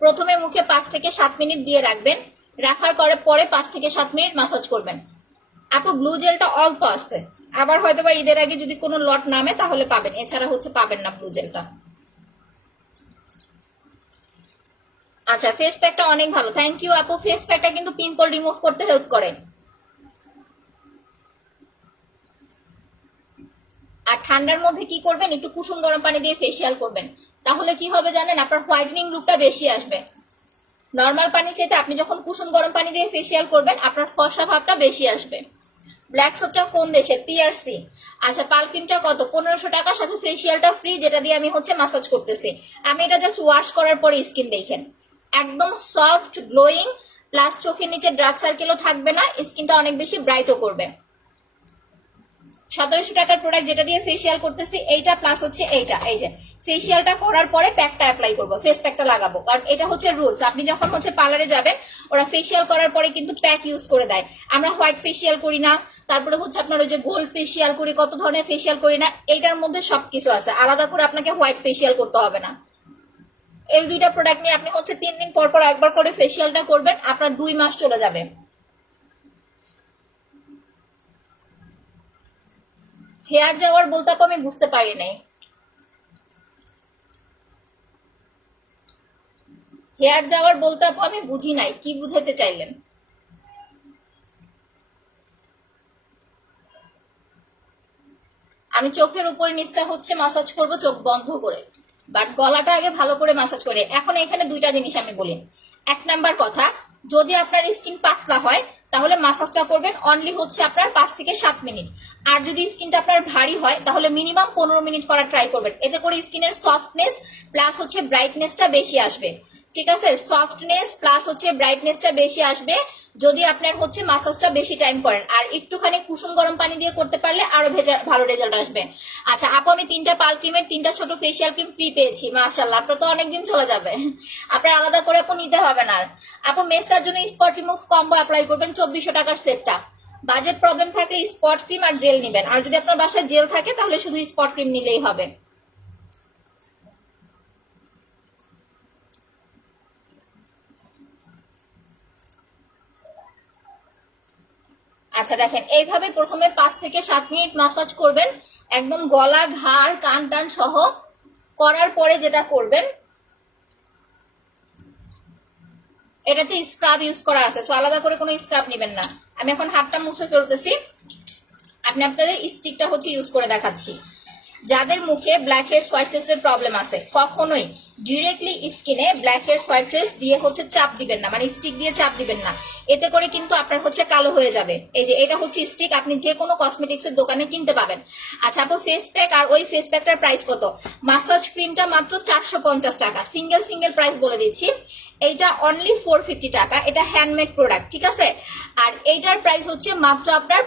প্রথমে মুখে 5 থেকে 7 মিনিট দিয়ে রাখবেন, রাখার পরে 5 থেকে 7 মিনিট মাসাজ করবেন। আপু ব্লু জেলটা অল্প আছে, আবার হয়তো বা ঈদের আগে যদি কোনো লট নামে তাহলে পাবেন, এছাড়া হচ্ছে পাবেন না ব্লু জেলটা। আচ্ছা, ফেস প্যাকটা অনেক ভালো, থ্যাংক ইউ আপু। ফেস প্যাকটা কিন্তু পিম্পল রিমুভ করতে হেল্প করে। আর ঠান্ডার মধ্যে কি করবেন, একটু কুসুম গরম পানি দিয়ে ফেসিয়াল করবেন, তাহলে কি হবে জানেন, আপনার হোয়াইটেনিং লুকটা বেশি আসবে। নর্মাল পানি চাইতে আপনি যখন কুসুম গরম পানি দিয়ে ফেসিয়াল করবেন আপনার ফর্সা ভাবটা বেশি আসবে। ব্ল্যাক সোপটা কোন দেশের? পিআরসি। আচ্ছা, পাল ক্রিমটা কত? 1500 টাকা, সাথে ফেসিয়ালটা ফ্রি, যেটা দিয়ে আমি হচ্ছে মাসাজ করতেছি। আমি এটা জাস্ট ওয়াশ করার পরে স্কিন দেখেন একদম সফট গ্লোয়িং, প্লাস চোখের নিচে ডার্ক সার্কেলও থাকবে না, স্কিনটা অনেক বেশি ব্রাইটও করবে। 1700 টাকার প্রোডাক্ট, যেটা দিয়ে ফেসিয়াল করতেছি এইটা, প্লাস হচ্ছে এইটা। এই যে ফেসিয়ালটা করার পরে প্যাকটা অ্যাপ্লাই করবো, ফেস প্যাকটা লাগাবো, কারণ এটা হচ্ছে রুলস। আপনি যখন হচ্ছে পার্লারে যাবেন ওরা ফেসিয়াল করার পরে কিন্তু প্যাক ইউজ করে দেয়। আমরা হোয়াইট ফেসিয়াল করি না, তারপরে হচ্ছে আপনার ওই যে গোল্ড ফেসিয়াল করি, কত ধরনের ফেসিয়াল করি না, এইটার মধ্যে সবকিছু আছে, আলাদা করে আপনাকে হোয়াইট ফেসিয়াল করতে হবে না। এই দুইটা প্রোডাক্ট নিয়ে আপনি হচ্ছে 3 দিন পর পর একবার করে ফেসিয়ালটা করবেন, আপনার 2 মাস চলে যাবে। হেয়ার যাওয়ার বলতে আপু আমি বুঝতে পারি নাই। হেয়ার যাওয়ার বলতে আপু আমি বুঝি নাই, কি বুঝাইতে চাইলেন? আমি চোখের উপর নিচটা হচ্ছে মাসাজ করব চোখ বন্ধ করে, বাট গলাটা আগে ভালো করে মাসাজ করে। এখন এখানে দুইটা জিনিস আমি বলি। এক নাম্বার কথা, যদি আপনার স্কিন পাতলা হয় তাহলে মাসাজটা করবেন অনলি হচ্ছে আপনার 5 থেকে 7 মিনিট। আর যদি স্কিনটা আপনার ভারী হয় তাহলে মিনিমাম 15 মিনিট করার ট্রাই করবেন, এতে করে স্কিনের সফটনেস প্লাস হচ্ছে ব্রাইটনেসটা বেশি আসবে। ঠিক আছে, সফটনেস প্লাস হচ্ছে ব্রাইটনেসটা বেশি আসবে যদি আপনার হচ্ছে মাসাজটা বেশি টাইম করেন। আর একটুখানি কুসুম গরম পানি দিয়ে করতে পারলে আরো ভালো রেজাল্ট আসবে। আচ্ছা আপু, আমি 3টা পাল ক্রিমের 3টা ছোট ফেসিয়াল ক্রিম ফ্রি পেয়েছি, মাশাআল্লাহ, আপনার তো অনেকদিন চলে যাবে, আপনার আলাদা করে আপু নিতে হবে না। আর আপু মেস্তার জন্য স্পট রিমুভ কম্বো অ্যাপ্লাই করবেন 2400 টাকার সেটটা। বাজেট প্রবলেম থাকলে স্পট ক্রিম আর জেল নেবেন, আর যদি আপনার বাসায় জেল থাকে তাহলে শুধু স্পট ক্রিম নিলেই হবে। আচ্ছা দেখেন, এইভাবে প্রথমে 5 থেকে 7 মিনিট মাসাজ করবেন, একদম গলা ঘাড় কান টান সহ। করার পরে যেটা করবেন, এটাতে স্ক্রাব ইউজ করা আছে, সো আলাদা করে কোনো স্ক্রাব নেবেন না। আমি এখন হাতটা মুছে ফেলতেছি, আপনি আপনাদের স্টিকটা হচ্ছে ইউজ করে দেখাচ্ছি। যাদের মুখে ব্ল্যাক হেডস হোয়াইট হেডস এর প্রবলেম আছে কখনোই ডিরেক্টলি স্কিনে ব্ল্যাক হেডস হোয়াইট হেডস দিয়ে হচ্ছে চাপ দিবেন না, মানে স্টিক দিয়ে চাপ দিবেন না, এতে করে কিন্তু আপনার হচ্ছে কালো হয়ে যাবে। এই যে এটা হচ্ছে স্টিক, আপনি যে কোনো কসমেটিক্স এর দোকানে কিনতে পাবেন। আচ্ছা আপু, ফেস প্যাক আর ওই ফেস প্যাকটার প্রাইস কত? মাসাজ ক্রিমটা মাত্র 450 টাকা, সিঙ্গেল সিঙ্গেল প্রাইস বলে দিচ্ছি। এইটা অনলি 450 টাকা, এটা হ্যান্ডমেড প্রোডাক্ট, ঠিক আছে। আর এইটার প্রাইস হচ্ছে মাত্র আপনার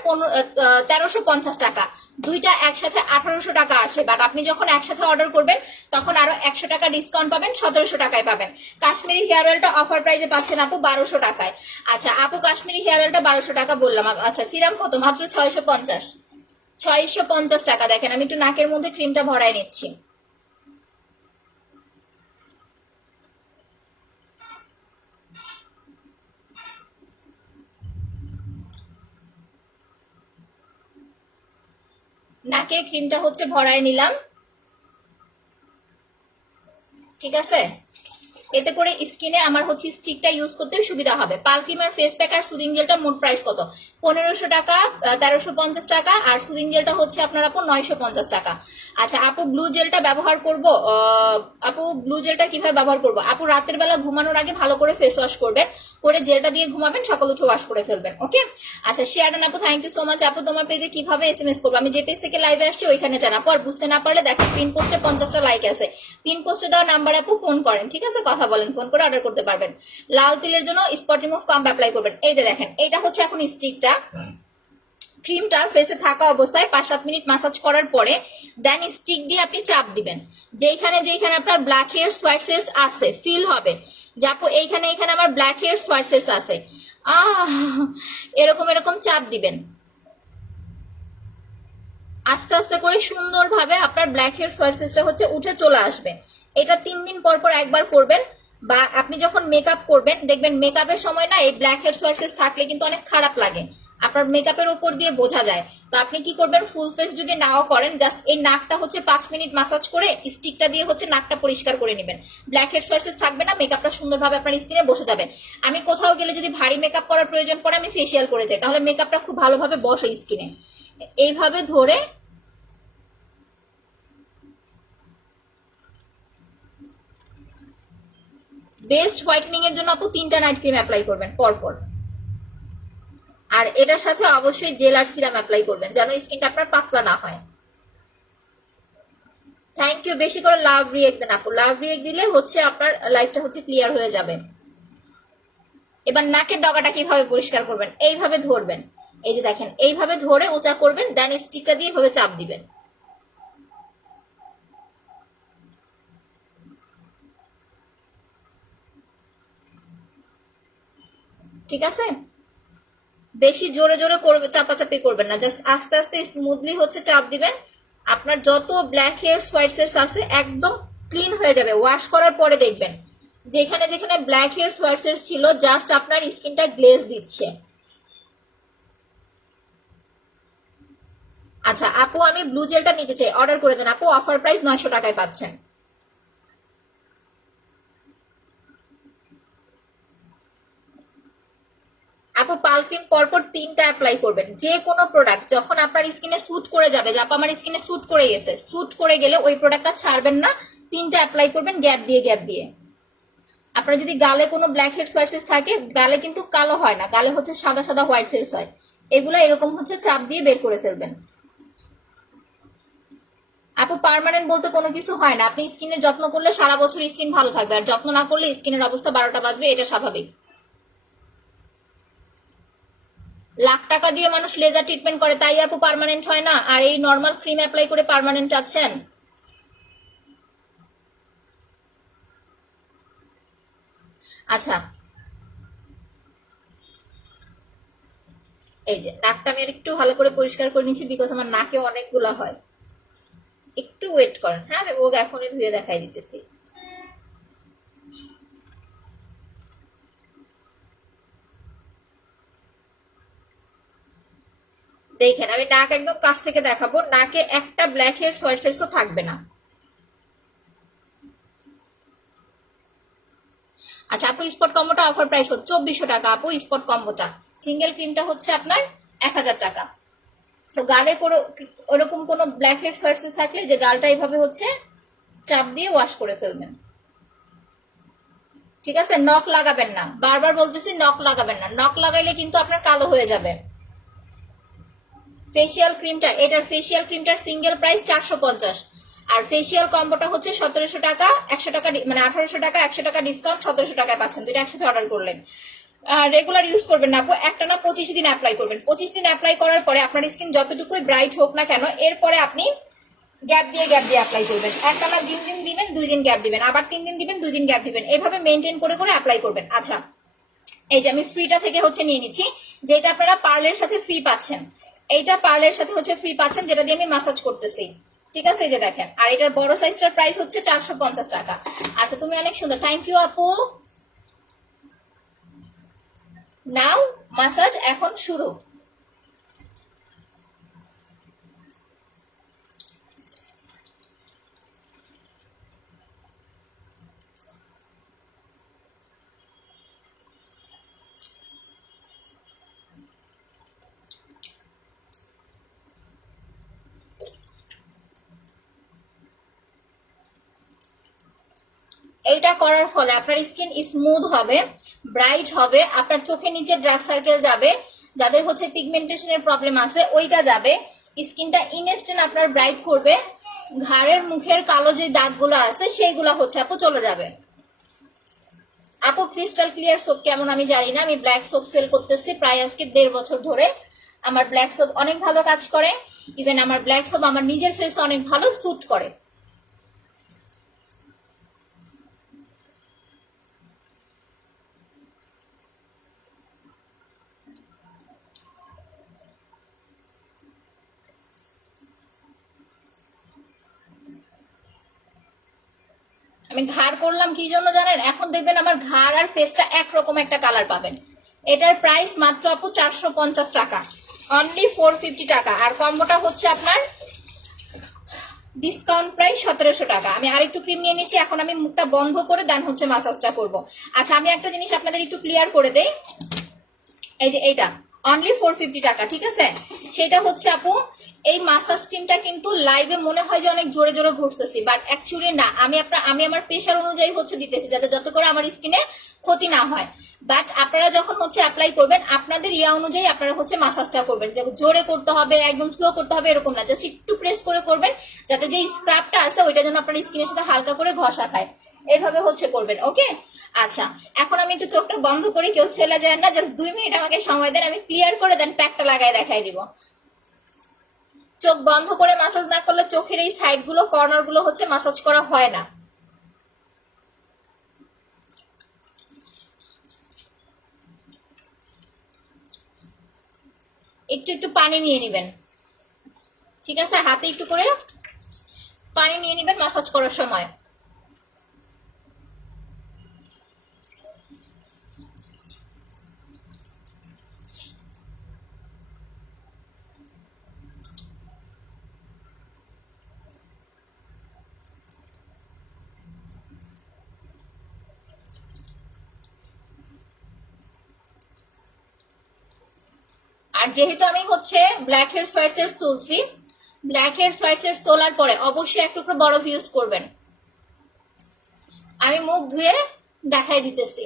1350 টাকা। দুইটা একসাথে 1800 টাকা আসে, বাট আপনি যখন একসাথে অর্ডার করবেন তখন আরো 100 টাকা ডিসকাউন্ট পাবেন, 1700 টাকায় পাবেন। কাশ্মীরি হেয়ার অয়েলটা অফার প্রাইসে পাচ্ছেন আপু 1200 টাকায়। আচ্ছা আপু, কাশ্মীরি হেয়ার অয়েলটা 1200 টাকা বললাম। আচ্ছা সিরাম কত? মাত্র 650। 650 টাকা। দেখেন আমি একটু নাকের মধ্যে ক্রিমটা ভরাই নিচ্ছি। নাকে ক্রিমটা হচ্ছে ভরাই নিলাম, ঠিক আছে। এতে করে স্কিনে আমার হচ্ছে স্টিকটা ইউজ করতে সুবিধা হবে। পাল ক্রিম আর ফেস প্যাক আর সুদিং জেলটা মোট প্রাইস কত? 1500 টাকা, 1350 টাকা, আর সুদিং জেলটা হচ্ছে আপনার আপু 950 টাকা। আচ্ছা আপু, ব্লু জেলটা ব্যবহার করব, আপু ব্লু জেলটা কিভাবে ব্যবহার করব? আপু রাতের বেলা ঘুমানোর আগে ভালো করে ফেস ওয়াশ করবেন, করে জেলটা দিয়ে ঘুমাবেন, সকাল উঠে ওয়াশ করে ফেলবেন, ওকে। আচ্ছা শিয়ারান আপু, থ্যাংক ইউ সো মাচ। আপু তোমার পেজে কিভাবে এসএমএস করবো? আমি যে পেজ থেকে লাইভে আসছি ওইখানে যান আপু, আর বুঝতে না পারলে দেখো পিন পোস্টে 50টা লাইক আছে, পিন পোস্টে দেওয়া নাম্বারে আপু ফোন করেন, ঠিক আছে, কথা বলেন, ফোন করে অর্ডার করতে পারবেন। লাল তিলের জন্য স্পট রিমুভ কম্বো অ্যাপ্লাই করবেন। এই যে দেখেন, এটা হচ্ছে এখন স্টিকটা, ক্রিমটা ফেসে থাকা অবস্থায় 5-7 মিনিট মাসাজ করার পরে দেন স্টিক দিয়ে আপনি চাপ দিবেন, যেখানে যেখানে আপনার ব্ল্যাক হেয়ারস হোয়াইট হেয়ারস আছে ফিল হবে যে আপু এইখানে এইখানে আমার ব্ল্যাক হেয়ারস হোয়াইট হেয়ারস আছে, এরকম এরকম চাপ দিবেন। আস্তে আস্তে করে সুন্দরভাবে আপনার ব্ল্যাক হেয়ারস হোয়াইট হেয়ারসটা হচ্ছে উঠে চলে আসবে। এটা 3 দিন পর পর একবার করবেন। বা আপনি যখন মেকআপ করবেন দেখবেন মেকআপের সময় না এই ব্ল্যাক হেয়ারস হোয়াইট হেয়ারস থাকলে কিন্তু অনেক খারাপ লাগে, আপনার মেকআপের উপর দিয়ে বোঝা যায়। তো আপনি কি করবেন, ফুল ফেস যদি নাও করেন, জাস্ট এই নাকটা হচ্ছে 5 মিনিট মাসাজ করে স্টিকটা দিয়ে হচ্ছে নাকটা পরিষ্কার করে নেবেন। ব্ল্যাক হেডস সোয়ার্সেস থাকবে না, মেকআপটা সুন্দরভাবে আপনার স্কিনে বসে যাবে। আমি কোথাও গেলে যদি ভারী মেকআপ করার প্রয়োজন পড়ে আমি ফেসিয়াল করে যাই, তাহলে মেকআপটা খুব ভালোভাবে বসে স্কিনে। এইভাবে ধরে বেস্ট হোয়াইটেনিং এর জন্য আপু 3টা নাইট ক্রিম অ্যাপ্লাই করবেন পরপর। আর এটার সাথে অবশ্যই জেল আর সিরাম অ্যাপ্লাই করবেন যেন স্কিনটা আপনার পাতলা না হয়। Thank you. বেশি করে লাভ রিয়েক্ট দেন আপু, লাভ রিয়েক্ট দিলে হচ্ছে আপনার লাইফটা হচ্ছে ক্লিয়ার হয়ে যাবে। এবার নাকের ডগাটা কিভাবে পরিষ্কার করবেন, এইভাবে ধরবেন, এই যে দেখেন এইভাবে ধরে উঁচা করবেন, দেন স্টিকটা দিয়ে এভাবে চাপ দিবেন। ঠিক আছে, বেশি জোরে জোরে করবে, চাপাচাপি করবেন না, জাস্ট আস্তে আস্তে স্মুথলি হচ্ছে চাপ দিবেন। আপনার যত ব্ল্যাক হেয়ারস হোয়াইট হেয়ারস আছে একদম ক্লিন হয়ে যাবে। ওয়াশ করার পরে দেখবেন যেখানে যেখানে ব্ল্যাক হেয়ারস হোয়াইট হেয়ারস ছিল জাস্ট আপনার স্কিনটা গ্লেজ দিচ্ছে। আচ্ছা আপু, আমি ব্লু জেলটা নিতে চাই, অর্ডার করে দেন আপু, অফার প্রাইস 900 টাকায় পাচ্ছেন। আপু পাল ক্রিম পরপর 3টা অ্যাপ্লাই করবেন। যে কোনো প্রোডাক্ট যখন আপনার স্কিনে স্যুট করে যাবে, যে আপু আমার স্কিনে স্যুট করে গেছে, স্যুট করে গেলে ওই প্রোডাক্টটা ছাড়বেন না, 3টা অ্যাপ্লাই করবেন গ্যাপ দিয়ে গ্যাপ দিয়ে। আপনার যদি গালে কোনো ব্ল্যাক হেডস হোয়াইট হেডস থাকে, গালে কিন্তু কালো হয় না, গালে হচ্ছে সাদা সাদা হোয়াইট হেডস হয়, এগুলো এরকম হচ্ছে চাপ দিয়ে বের করে ফেলবেন। আপু পার্মানেন্ট বলতে কোনো কিছু হয় না, আপনি স্কিনের যত্ন করলে সারা বছর স্কিন ভালো থাকবে, আর যত্ন না করলে স্কিনের অবস্থা 12টা বাজবে, এটা স্বাভাবিক। লাখ টাকা দিয়ে মানুষ লেজার ট্রিটমেন্ট করে, তাই আপু পার্মানেন্ট হয় না, আর এই নর্মাল ক্রিম অ্যাপ্লাই করে পার্মানেন্ট চাচ্ছেন। আচ্ছা এই যে নাকটা আমি আর একটু ভালো করে পরিষ্কার করে নিচ্ছি, বিকজ আমার নাকে অনেকগুলা হয়। একটু ওয়েট করেন, হ্যাঁ আমি ওক এখনই ধুয়ে দেখাই দিতেছি। দেখেন আমি নাক একদম কাছ থেকে দেখাবো, নাকে একটা ব্ল্যাক হেয়ার হোয়াইট হেয়ারস তো থাকবে না। আচ্ছা আপু স্পট কম্বোটা অফার প্রাইস হচ্ছে 2400 টাকা আপু, স্পট কম্বোটা সিঙ্গেল ক্রিমটা হচ্ছে আপনার 1000 টাকা। সো গালে কোনো ওরকম কোনো ব্ল্যাক হেডস হোয়াইট হেডস থাকলে যে গালটা এইভাবে হচ্ছে চাপ দিয়ে ওয়াশ করে ফেলবেন। ঠিক আছে, নখ লাগাবেন না, বারবার বলতেছি নখ লাগাবেন না, নখ লাগাইলে কিন্তু আপনার কালো হয়ে যাবে। ফেসিয়াল ক্রিমটা, এটার ফেসিয়াল ক্রিমটার সিঙ্গেল প্রাইস 450, আর ফেসিয়াল কম্বোটা হচ্ছে 1700 টাকা, 100 টাকা মানে 1800 টাকা, 100 টাকা ডিসকাউন্ট, 1700 টাকায় পাচ্ছেন দুইটা একসাথে অর্ডার করলে। রেগুলার ইউজ করবেন না আপু, একটা না 25 দিন অ্যাপ্লাই করবেন। 25 দিন অ্যাপ্লাই করার পরে আপনার স্কিন যতটুকুই ব্রাইট হোক না কেন, এরপরে আপনি গ্যাপ দিয়ে অ্যাপ্লাই করবেন। একটা না 3 দিন দিবেন, 2 দিন গ্যাপ দিবেন, আবার 3 দিন দিবেন, 2 দিন গ্যাপ দিবেন, এভাবে মেনটেন করে করে অ্যাপ্লাই করবেন। আচ্ছা এই যে আমি ফ্রিটা থেকে হচ্ছে নিয়ে নিচ্ছি, যেটা আপনারা পার্লের সাথে ফ্রি পাচ্ছেন, এইটা পার্লের সাথে হচ্ছে ফ্রি পাচ্ছেন, যেটা দিয়ে আমি মাসাজ করতেছি। ঠিক আছে, এই যে দেখেন, আর এটার বড় সাইজটার প্রাইস হচ্ছে 450 টাকা। আচ্ছা তুমি অনেক সুন্দর, থ্যাংক ইউ আপু। নাও মাসাজ এখন শুরু। এইটা করার ফলে আপনার স্কিন স্মুথ হবে, ব্রাইট হবে, আপনার চোখের নিচে ডার্ক সার্কেল যাবে, যাদের হচ্ছে পিগমেন্টেশনের প্রবলেম আছে ওইটা যাবে, স্কিনটা ইনস্ট্যান্ট আপনার ব্রাইট করবে, ঘাড়ের মুখের কালো যে দাগগুলো আছে সেইগুলো হচ্ছে আপু চলে যাবে। আপু ক্রিস্টাল ক্লিয়ার সোপ কেমন আমি জানি না, আমি ব্ল্যাক সোপ সেল করতেছি প্রায় আজকে 1.5 বছর ধরে। আমার ব্ল্যাক সোপ অনেক ভালো কাজ করে, ইভেন আমার ব্ল্যাক সোপ আমার নিজের ফেসে অনেক ভালো স্যুট করে। আমি ঘাড় করলাম কি জন্য জানেন, এখন দেখবেন আমার ঘাড় আর ফেসটা একরকম একটা কালার পাবেন, এটার প্রাইস মাত্র আপু 450 টাকা, অনলি 450 টাকা। আর কম্বোটা হচ্ছে আপনার ডিসকাউন্ট প্রাইস 1700 টাকা। আমি আরেকটু ক্রিম নিয়ে নিচ্ছি, এখন আমি মুখটা বন্ধ করে দেন হচ্ছে মাসাজটা করব। আচ্ছা আমি একটা জিনিস আপনাদের একটু ক্লিয়ার করে দেই, এই যে এইটা অনলি 450 টাকা, ঠিক আছে? সেটা হচ্ছে আপু এই মাসাজ ক্রিমটা কিন্তু লাইভে মনে হয় যে অনেক জোরে জোরে ঘষতেছি, বাট অ্যাকচুয়ালি না। আমি আমার প্রেশার অনুযায়ী হচ্ছে দিতেছি, যাতে যত করে আমার স্কিনে ক্ষতি না হয়। বাট আপনারা যখন হচ্ছে অ্যাপ্লাই করবেন, আপনাদের ইয়া অনুযায়ী আপনারা হচ্ছে মাসাজটা করবেন, যে জোরে করতে হবে একদম স্লো করতে হবে এরকম না, জাস্ট একটু প্রেস করে করবেন, যাতে যে স্ক্রাবটা আছে ওইটা যেন আপনার স্কিনের সাথে হালকা করে ঘষা খায়, এইভাবে হচ্ছে করবেন। ওকে, আচ্ছা এখন আমি একটু চোখটা বন্ধ করি, কেউ চলে যায় না, জাস্ট 2 মিনিট আমাকে সময় দেন, আমি ক্লিয়ার করে দেন প্যাকটা লাগাই দেখাই দিব। চোখ বন্ধ করে মাসাজ না করলে চোখের এই সাইড গুলো কর্নার গুলো হচ্ছে মাসাজ করা হয় না। একটু একটু পানি নিয়ে নেবেন, ঠিক আছে? হাতে একটু করে পানি নিয়ে নেবেন মাসাজ করার সময়। আর যেহেতু আমি হচ্ছে ব্ল্যাক হেয়ার সোয়াইটস তুলছি, ব্ল্যাক হেয়ার সোয়াইটস তোলার পরে অবশ্যই একটু করে বরফ ইউজ করবেন। আমি মুখ ধুয়ে দেখাই দিতেছি।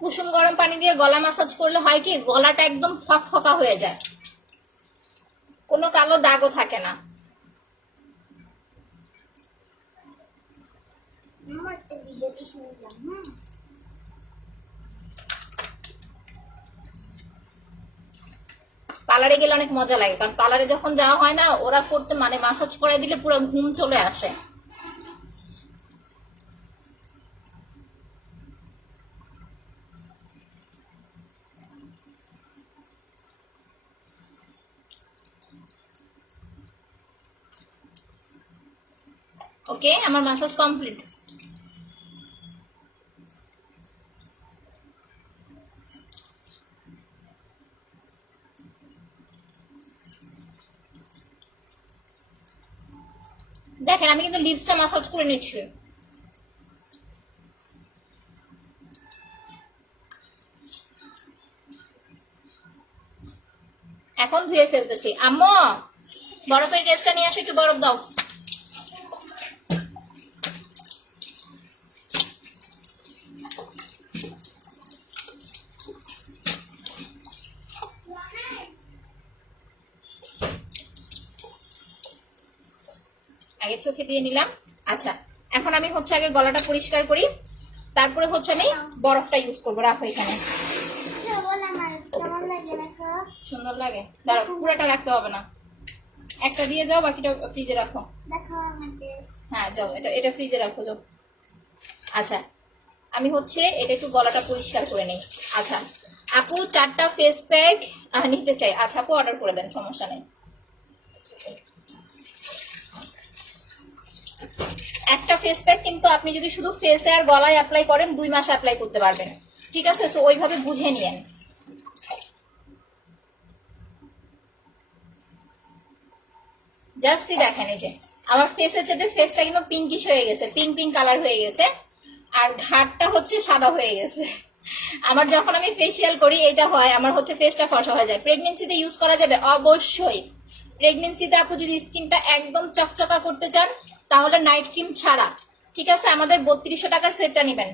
কুসুম গরম পানি দিয়ে গলা মাসাজ করলে হয় কি, গলাটা একদম ফকফকা হয়ে যায়, কোনো কালো দাগও থাকে না। পার্লারে গেলে অনেক মজা লাগে, কারণ পার্লারে যখন যাওয়া হয় না, ওরা করতে মানে মাসাজ করে দিলে পুরো ঘুম চলে আসে। ওকে, আমার মাসাজ কমপ্লিট। দেখেন আমি কিন্তু লিপসটা মাসাজ করে নিচ্ছি। এখন ধুয়ে ফেলতেছি। আম্মু বরফের গ্যাসটা নিয়ে আসো, একটু বরফ দাও। আগে চোখে দিয়ে নিলাম। আচ্ছা এখন আমি হচ্ছে আগে গলাটা পরিষ্কার করি, তারপরে হচ্ছে আমি বরফটা ইউজ করবো। রাখো এখানে। সুন্দর লাগে, দাঁড়াও পুরোটা রাখতে হবে না, একটা দিয়ে যাও, বাকিটা ফ্রিজে রাখো। হ্যাঁ যাও, এটা এটা ফ্রিজে রাখো যাও। আচ্ছা আমি হচ্ছে এটা একটু গলাটা পরিষ্কার করে নিই। আচ্ছা আপু 4টা ফেস প্যাক নিতে চাই। আচ্ছা আপু অর্ডার করে দেন, সমস্যা নেই। একটা ফেস প্যাক কিন্তু আপনি যদি শুধু ফেসে আর গলায় অ্যাপ্লাই করেন 2 মাস অ্যাপ্লাই করতে পারবেন, ঠিক আছে? সো ওইভাবে বুঝে নিয়েন। জাস্ট দেখেন এই যে আমার ফেসের চেয়ে ফেসটা কিন্তু পিঙ্কিশ হয়ে গেছে, পিঙ্ক পিঙ্ক কালার হয়ে গেছে, আর ঘাটটা হচ্ছে সাদা হয়ে গেছে। আমার যখন আমি ফেসিয়াল করি এটা হয়, আমার হচ্ছে ফেসটা ফর্সা হয়ে যায়। প্রেগনেন্সিতে ইউজ করা যাবে অবশ্যই। প্রেগনেন্সিতে আপু যদি স্কিনটা একদম চকচকা করতে চান তাহলে নাইট ক্রিম ছাড়া, ঠিক আছে, আমাদের 3200 টাকার সেটটা নেবেন।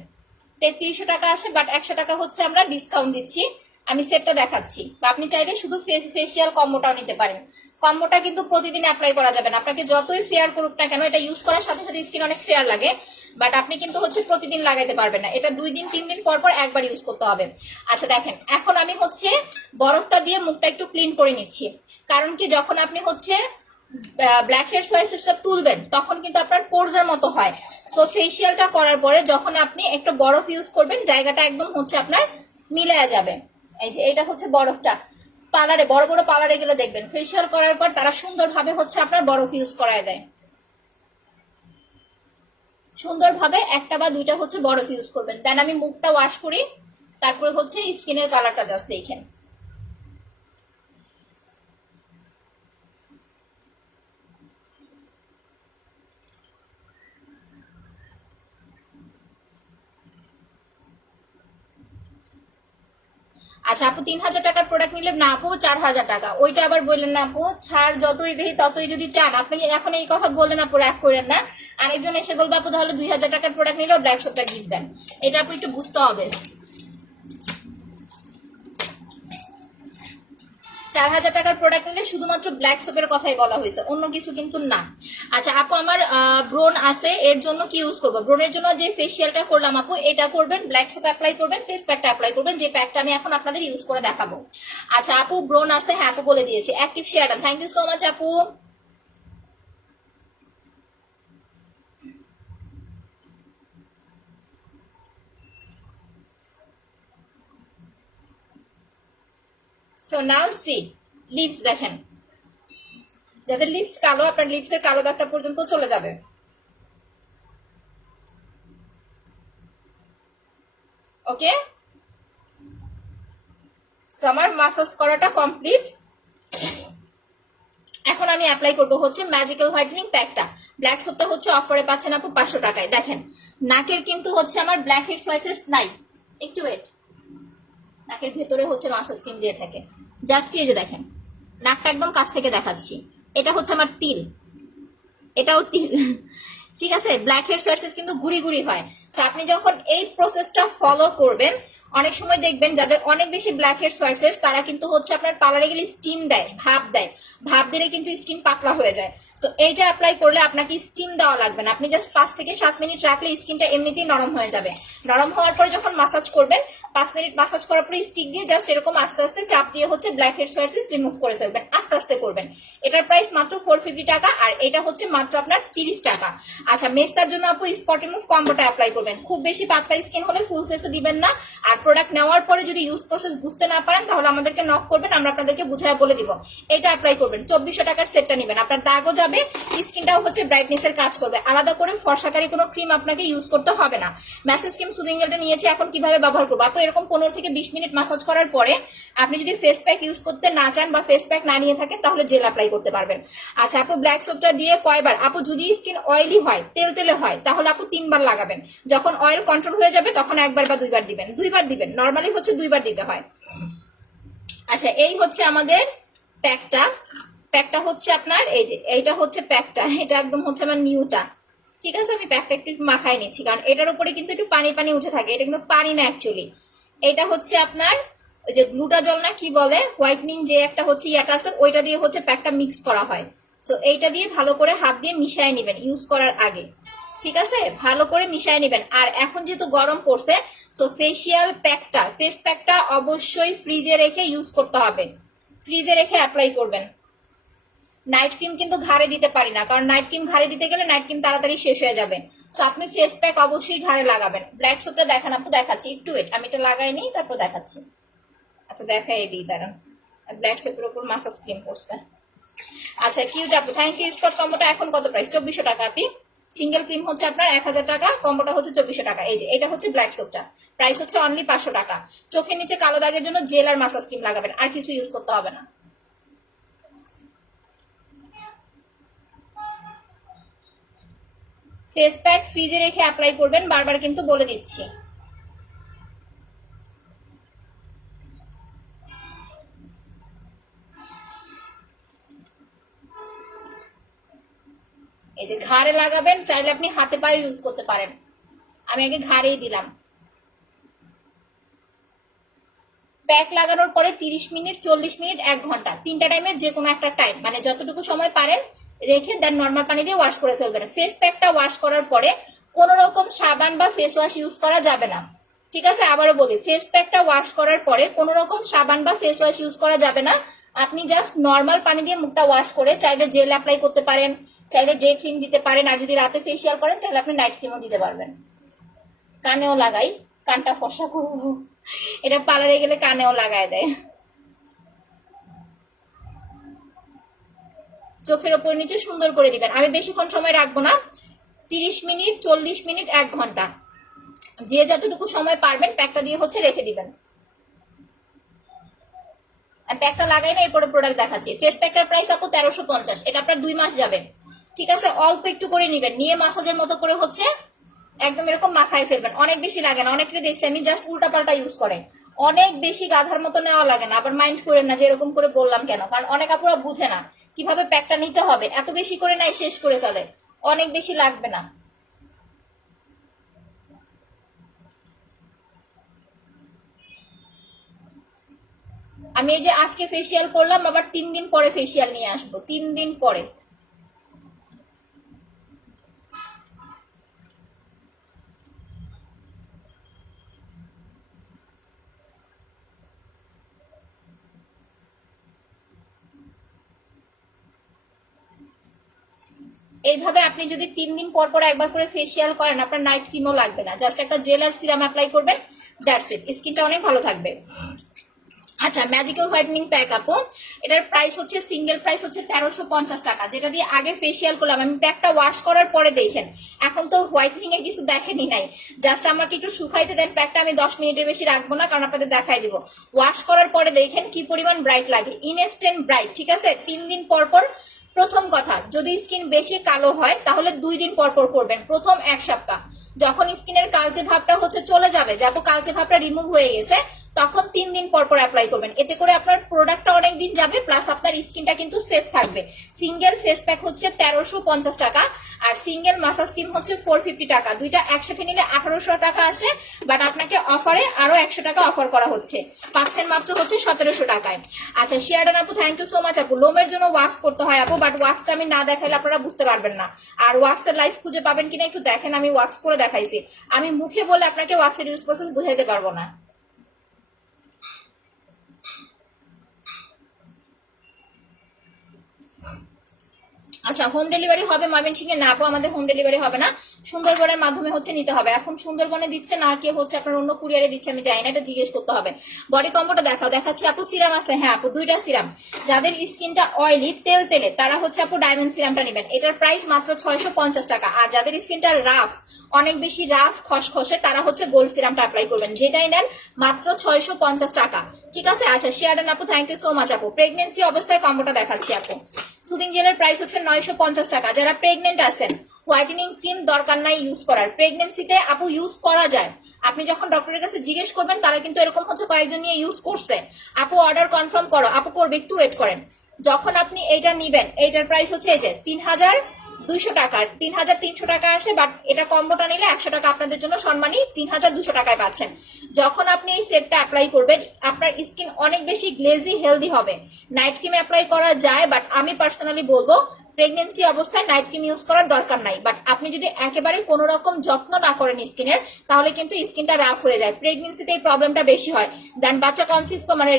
3300 টাকা আসে, বাট 100 টাকা হচ্ছে আমরা ডিসকাউন্ট দিচ্ছি। আমি সেটটা দেখাচ্ছি, বা আপনি চাইলে শুধু ফেসিয়াল কম্বোটাও নিতে পারেন। কম্বোটা কিন্তু প্রতিদিন অ্যাপ্লাই করা যাবে না, আপনাকে যতই ফেয়ার করুক না কেন, এটা ইউজ করার সাথে সাথে স্কিন অনেক ফেয়ার লাগে, বাট আপনি কিন্তু হচ্ছে প্রতিদিন লাগাইতে পারবেন না, এটা 2 দিন 3 দিন পর পর একবার ইউজ করতে হবে। আচ্ছা দেখেন, এখন আমি হচ্ছে বরফটা দিয়ে মুখটা একটু ক্লিন করে নিচ্ছি, কারণ কি যখন আপনি হচ্ছে ব্ল্যাক হেডস হোয়াইট হেডসটা তুলবেন তখন কিন্তু আপনার পোরজের মতো হয়। সো ফেসিয়ালটা করার পরে যখন আপনি একটা বরফ ইউজ করবেন জায়গাটা একদম হচ্ছে আপনার মিলে যাবে। এই যে এটা হচ্ছে বরফটা, পার্লারে বড় বড় পার্লারে গেলে দেখবেন ফেসিয়াল করার পর তারা সুন্দরভাবে হচ্ছে আপনার বরফ ইউজ করায় দেয়, সুন্দরভাবে একটা বা দুইটা হচ্ছে বরফ ইউজ করবেন। দেন আমি মুখটা ওয়াশ করি, তারপরে হচ্ছে স্কিনের কালারটা জাস্ট দেখেন। আচ্ছা আপু 3000 টাকার প্রোডাক্ট নিলে না আপু 4000 টাকা, ওইটা আবার বললেন না আপু ছাড় যতই দেখি ততই যদি চান, আপনি এখন এই কথা বললেন আপু রাগ করেন না, আরেকজন এসে বলবো আপু তাহলে 2000 টাকার প্রোডাক্ট নিলেও ব্ল্যাক সোপটা গিফট দেন, এটা আপু একটু বুঝতে হবে। 4000 টাকার প্রোডাক্ট নিলে শুধুমাত্র ব্ল্যাক সোপের কথাই বলা হয়েছে, অন্য কিছু কিন্তু না। আচ্ছা আপু আমার ব্রোন আছে, এর জন্য কি ইউজ করবো? ব্রোনের জন্য যে ফেসিয়ালটা করলাম আপু এটা করবেন, ব্ল্যাক সোপ অ্যাপ্লাই করবেন, ফেস প্যাকটা অ্যাপ্লাই করবেন, যে প্যাকটা আমি এখন আপনাদের ইউজ করে দেখাবো। আচ্ছা আপু ব্রোন আছে, হ্যাঁ আপু বলে দিয়েছি, active share, thank you so much আপু। সো নাও সি লিপস দেখেন, যাদের লিপস কালো আপনার লিপসের কালো দাগটা পর্যন্ত চলে যাবে। ওকে, সামার মাসাজ করাটা কমপ্লিট। এখন আমি অ্যাপ্লাই করব হচ্ছে ম্যাজিক্যাল হোয়াইটেনিং প্যাকটা, ব্ল্যাক সোপটা হচ্ছে অফারে পাচ্ছেন আপু 500 টাকায়। দেখেন নাকের কিন্তু হচ্ছে আমার ব্ল্যাক হেডস হোয়াইট হেডস নাই, একটু ওয়েট, নাকের ভেতরে হচ্ছে মাসাজ ক্রিম দিয়ে থাকে জাস্ট, এই যে দেখেন নাকটা একদম কাছ থেকে দেখাচ্ছি, এটা হচ্ছে আমার তিল, এটাও তিল, ঠিক আছে। ব্ল্যাক হেডস হোয়াইট হেডস কিন্তু গুড়ি গুড়ি হয়। সো আপনি যখন এই প্রসেসটা ফলো করবেন, অনেক সময় দেখবেন যাদের অনেক বেশি ব্ল্যাক হেডস হোয়াইট হেডস তারা কিন্তু হচ্ছে আপনার পার্লারে গেলে স্টিম দেয়, ভাপ দেয়, ভাপ দিলে কিন্তু স্কিন পাতলা হয়ে যায়। সো এইটা অ্যাপ্লাই করলে আপনাকে স্টিম দেওয়া লাগবে না, আপনি জাস্ট 5 থেকে 7 মিনিট রাখলে স্কিনটা এমনিতেই নরম হয়ে যাবে। নরম হওয়ার পরে যখন মাসাজ করবেন 5 মিনিট মাসাজ করার পরে স্টিক দিয়ে জাস্ট এরকম আস্তে আস্তে চাপ দিয়ে হচ্ছে blackheads whiteheads remove করে ফেলবেন, আস্তে আস্তে করবেন। এটার প্রাইস মাত্র 450 টাকা, আর এটা হচ্ছে মাত্র আপনার 30 টাকা। আচ্ছা মেস্তার জন্য আপু স্পট রিমুভ কম্বোটা অ্যাপ্লাই করবেন, খুব বেশি পাতলা স্কিন হলে ফুল ফেসে দিবেন না, আর প্রোডাক্ট নেওয়ার পরে যদি ইউজ প্রসেস বুঝতে না পারেন তাহলে আমাদেরকে নক করবেন, আমরা আপনাদেরকে বুঝায় বলে দিব। এটা অ্যাপ্লাই করবেন, 2400 টাকার সেটটা নেবেন, আপনার দাগও যাবে, স্কিনটাও হচ্ছে ব্রাইটনেসের কাজ করবে, আলাদা করে ফর্সাকারী কোনো ক্রিম আপনাকে ইউজ করতে হবে না। ম্যাসেজ ক্রিম সুদিং জেলটা নিয়েছি, এখন কিভাবে ব্যবহার করবো আপু? এরকম 15 থেকে 20 মিনিট মাসাজ করার পরে আপনি যদি ফেস প্যাক ইউজ করতে না চান বা ফেস প্যাক না নিয়ে থাকেন তাহলে জেল অ্যাপ্লাই করতে পারবেন। আচ্ছা আপু ব্ল্যাক সোপটা দিয়ে কয়বার? আপু যদি স্কিন অয়েলি হয়, তেল তেলে হয়, তাহলে আপু 3 বার লাগাবেন, যখন অয়েল কন্ট্রোল হয়ে যাবে তখন 1 বার বা 2 বার দিবেন, 2 বার দিবেন, নর্মালি হচ্ছে 2 বার দিতে হয়। আচ্ছা এই হচ্ছে আমাদের প্যাকটা, প্যাকটা হচ্ছে আপনার এই যে এইটা হচ্ছে প্যাকটা, এটা একদম হচ্ছে আমার নিউটা, ঠিক আছে। আমি প্যাকটা একটু মাখাই নিচ্ছি কারণ এটার উপরে কিন্তু একটু পানি পানি উঠে থাকে, এটা কিন্তু পানি না অ্যাকচুয়ালি, এটা হচ্ছে আপনার ওই যে গ্লুটাজল না কি বলে, হোয়াইটনিং যে একটা হচ্ছে ইয়াটা আছে, ওইটা দিয়ে হচ্ছে প্যাকটা মিক্স করা হয়। সো এইটা দিয়ে ভালো করে হাত দিয়ে মিশিয়ে নেবেন ইউজ করার আগে, ঠিক আছে, ভালো করে মিশিয়ে নেবেন। আর এখন যেহেতু গরম পড়ছে, সো ফেসিয়াল প্যাকটা, ফেস প্যাকটা অবশ্যই ফ্রিজে রেখে ইউজ করতে হবে, ফ্রিজে রেখে অ্যাপ্লাই করবেন। নাইট ক্রিম কিন্তু ঘাড়ে দিতে পারি না, কারণ নাইট ক্রিম ঘাড়ে দিতে গেলে নাইট ক্রিম তাড়াতাড়ি শেষ হয়ে যাবে। সো আপনি ফেস প্যাক অবশ্যই ঘাড়ে লাগাবেন। ব্ল্যাক সোপটা দেখান আপু, দেখাচ্ছি একটু ওয়েট, আমি এটা লাগাই নিই তারপর দেখাচ্ছি। আচ্ছা দেখাই দিই দাঁড়ান, ব্ল্যাক সোপের উপর মাসাজ ক্রিম পড়ছে। আচ্ছা কিউট আপু থ্যাংক ইউ। স্পট কম্বোটা এখন কত প্রাইস? 2400 টাকা আপনি, সিঙ্গেল ক্রিম হচ্ছে আপনার 1000 টাকা, কম্বোটা হচ্ছে 2400 টাকা। এই যে এটা হচ্ছে ব্ল্যাক সোপটা, প্রাইস হচ্ছে অনলি 500 টাকা। চোখের নিচে কালো দাগের জন্য জেল আর মাসাজ ক্রিম লাগাবেন, আর কিছু ইউজ করতে হবে না। ফেস প্যাক ফ্রিজে রেখে অ্যাপ্লাই করবেন, বারবার কিন্তু বলে দিচ্ছি। এই যে ঘাড়ে লাগাবেন, চাইলে আপনি হাতে পায়ে ইউজ করতে পারেন, আমি আগে ঘাড়েই দিলাম। প্যাক লাগানোর পরে 30 মিনিট, 40 মিনিট, 1 ঘন্টা, 3টা টাইমের যে কোনো একটা টাইম, মানে যতটুকু সময় পারেন রেখে দেন নর্মাল পানি দিয়ে ওয়াশ করে ফেলবেন। ফেস প্যাকটা ওয়াশ করার পরে কোনো রকম সাবান বা ফেস ওয়াশ ইউজ করা যাবে না, ঠিক আছে? আবারও বলি, ফেস প্যাকটা ওয়াশ করার পরে কোনো রকম সাবান বা ফেস ওয়াশ ইউজ করা যাবে না। আপনি জাস্ট নর্মাল পানি দিয়ে মুখটা ওয়াশ করে চাইলে জেল অ্যাপ্লাই করতে পারেন, চাইলে ডে ক্রিম দিতে পারেন, আর যদি রাতে ফেসিয়াল করেন চাইলে আপনি নাইট ক্রিমও দিতে পারবেন। কানেও লাগাই, কানটা ফর্সা করবো, এটা পার্লারে গেলে কানেও লাগায় দেয়। চোখের ওপর নিচে সুন্দর করে দিবেন। আমি বেশিক্ষণ সময় রাখবো না, 30 মিনিট, 40 মিনিট, 1 ঘন্টা, যে যতটুকু সময় পারবেন প্যাকটা দিয়ে হচ্ছে রেখে দিবেন। প্যাকটা লাগাই না, এরপরে প্রোডাক্ট দেখাচ্ছি। ফেস প্যাকটার প্রাইস আপু 1350, এটা আপনার 2 মাস যাবে, ঠিক আছে? অল্প একটু করে নিবেন, নিয়ে মাসাজের মতো করে হচ্ছে একদম এরকম মাখায় ফেলবেন। অনেক বেশি লাগে না, অনেকটা দেখছি আমি জাস্ট উল্টা পাল্টা ইউজ করে, অনেক বেশি গাধার মতো নেওয়া লাগে না। আবার মাইন্ড করেন না যে এরকম করে বললাম কেন, কারণ অনেক আপুরা বুঝে না কিভাবে প্যাকটা নিতে হবে, এত বেশি করে নাই শেষ করে ফেলে, অনেক বেশি লাগবে না। আমি এই যে আজকে ফেসিয়াল করলাম, আবার 3 দিন পরে ফেসিয়াল নিয়ে আসবো, 3 দিন পরে। এইভাবে আপনি যদি 3 দিন পর পর একবার করে ফেসিয়াল করেন, আপনার নাইট ক্রিমও লাগবে না, জাস্ট একটা জেল আর সিরাম অ্যাপ্লাই করবেন, দ্যাটস ইট, স্কিনটা অনেক ভালো থাকবে। আচ্ছা, ম্যাজিক্যাল হোয়াইটনিং প্যাক আপু, এটার প্রাইস হচ্ছে, সিঙ্গেল প্রাইস হচ্ছে 1350 টাকা, যেটা দিয়ে আগে ফেসিয়াল করলাম আমি। প্যাকটা ওয়াশ করার পরে দেখেন, এখন তো হোয়াইটনিং এর কিছু দেখেনি নাই, জাস্ট আমাকে একটু শুকাইতে দেন প্যাকটা, আমি 10 মিনিটের বেশি রাখবো না, কারণ আপনাদের দেখাই দিব। ওয়াশ করার পরে দেখেন কি পরিমাণ ব্রাইট লাগে, ইনস্ট্যান্ট ব্রাইট, ঠিক আছে? 3 দিন পর পর। প্রথম কথা, যদি স্কিন বেশি কালো হয় তাহলে 2 দিন পর পর করবেন, প্রথম 1 সপ্তাহ। যখন স্কিনের কালচে ভাবটা হচ্ছে চলে যাবে, যে আপু কালচে ভাবটা রিমুভ হয়ে গেছে, তখন 3 দিন পর পর অ্যাপ্লাই করবেন। এতে করে আপনার প্রোডাক্টটা অনেক দিন যাবে, প্লাস আপনার স্কিনটা কিন্তু সেফ থাকবে। সিঙ্গেল ফেস প্যাক হচ্ছে 1350 টাকা, আর সিঙ্গেল মাসাজ ক্রিম হচ্ছে 450 টাকা। দুইটা একসাথে নিলে 1800 টাকা আসে, বাট আপনাকে অফারে আরো 100 টাকা অফার করা হচ্ছে, পাচ্ছেন মাত্র হচ্ছে 1700 টাকায়। আচ্ছা, শিয়ারান আপু, থ্যাংক ইউ সো মাচ আপু। লোমের জন্য ওয়াক্স করতে হয় আপু, বাট ওয়াক্সটা আমি না দেখাইলে আপনারা বুঝতে পারবেন না। আর ওয়াক্সের লাইফ খুঁজে পাবেন কিনা একটু দেখেন, আমি ওয়াক্স করে দেখাইছি, আমি মুখে বলে আপনাকে ওয়াক্সের ইউজ প্রসেস বুঝাইতে পারবো না। আচ্ছা, হোম ডেলিভারি হবে ময়মনসিংহে? না আপু, আমাদের হোম ডেলিভারি হবে না, সুন্দরবনের মাধ্যমে হচ্ছে নিতে হবে। এখন সুন্দরবনে দিচ্ছে না, কেউ হচ্ছে আপনার অন্য কুরিয়ারে দিচ্ছে, আমি জানি না, এটা জিজ্ঞেস করতে হবে। বডি কম্বোটা দেখাও, দেখাচ্ছি আপু। সিরাম আছে, হ্যাঁ আপু, 2টা সিরাম। যাদের স্কিনটা অয়েলি, তেল তেলে, তারা হচ্ছে আপু ডায়মন্ড সিরামটা নেবেন, এটার প্রাইস মাত্র 650 টাকা। আর যাদের স্কিনটা রাফ, অনেক বেশি রাফ খসখসে, তারা হচ্ছে গোল্ড সিরামটা অ্যাপ্লাই করবেন, যেটাই নেন মাত্র 650 টাকা, ঠিক আছে? আচ্ছা, শিয়ারান আপু, থ্যাংক ইউ সো মাচ আপু। প্রেগনেন্সি অবস্থায় কম্বোটা দেখাচ্ছি আপু। সুদিং জেলের প্রাইস হচ্ছে 950 টাকা। যারা প্রেগনেন্ট আছেন, হোয়াইটেনিং ক্রিম দরকার নাই ইউজ করার, প্রেগনেন্সিতে আপু ইউজ করা যায়। আপনি যখন ডক্টরের কাছে জিজ্ঞেস করবেন, তারা কিন্তু এরকম হচ্ছে কয়েকজন নিয়ে ইউজ করছে, আপু অর্ডার কনফার্ম করো, আপু করবে, একটু ওয়েট করেন। যখন আপনি এইটা নিবেন, এইটার প্রাইস হচ্ছে এই যে 3200 টাকার, 3300 টাকা আসে, বাট এটা কম্বোটা নিলে 100 টাকা আপনাদের জন্য সম্মানী, 3200 টাকায় পাচ্ছেন। যখন আপনি এই সেটটা অ্যাপ্লাই করবেন, আপনার স্কিন অনেক বেশি গ্লেজি হেলদি হবে। নাইট ক্রিম অ্যাপ্লাই করা যায়, বাট আমি পার্সোনালি বলবো প্রেগনেন্সি অবস্থায় নাইট ক্রিম ইউজ করার দরকার নাই। বাট আপনি যদি একেবারে কোনো রকম যত্ন না করেন স্কিনের, তাহলে কিন্তু স্কিনটা রাফ হয়ে যায়। প্রেগনেন্সিতে এই প্রবলেমটা বেশি হয়। দেন বাচ্চা কনসিভ মানে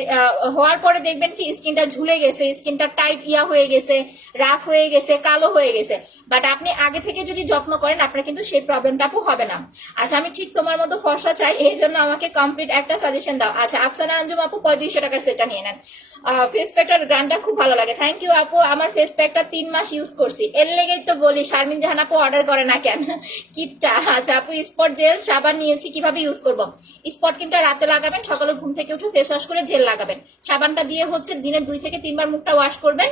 হওয়ার পরে দেখবেন কি স্কিনটা ঝুলে গেছে, স্কিনটা টাইট হয়ে গেছে, রাফ হয়ে গেছে, কালো হয়ে গেছে। বাট আপনি আগে থেকে যদি যত্ন করেন, আপনার কিন্তু সেই প্রবলেমটা হবে না। আচ্ছা, আমি ঠিক তোমার মতো ফর্সা চাই, এই জন্য আমাকে কমপ্লিট একটা সাজেশন দাও। আচ্ছা, আফসানা আঞ্জুম আপু, 3500 টাকার সেটটা নিয়ে নেন। ফেস প্যাকটার গ্রানটা খুব ভালো লাগে, থ্যাংক ইউ আপু। আমার ফেস প্যাকটা 3 মাস ইউজ করছি, এর লেগেই তো বলি শারমিন জাহান আপু অর্ডার করে না কেন কিটটা। আচ্ছা আপু, স্পট জেল সাবান নিয়েছি, কিভাবে ইউজ করব? স্পট ক্রিমটা রাতে লাগাবেন, সকালে ঘুম থেকে উঠে ফেস ওয়াশ করে জেল লাগাবেন। সাবানটা দিয়ে হচ্ছে দিনে 2 থেকে 3 বার মুখটা ওয়াশ করবেন,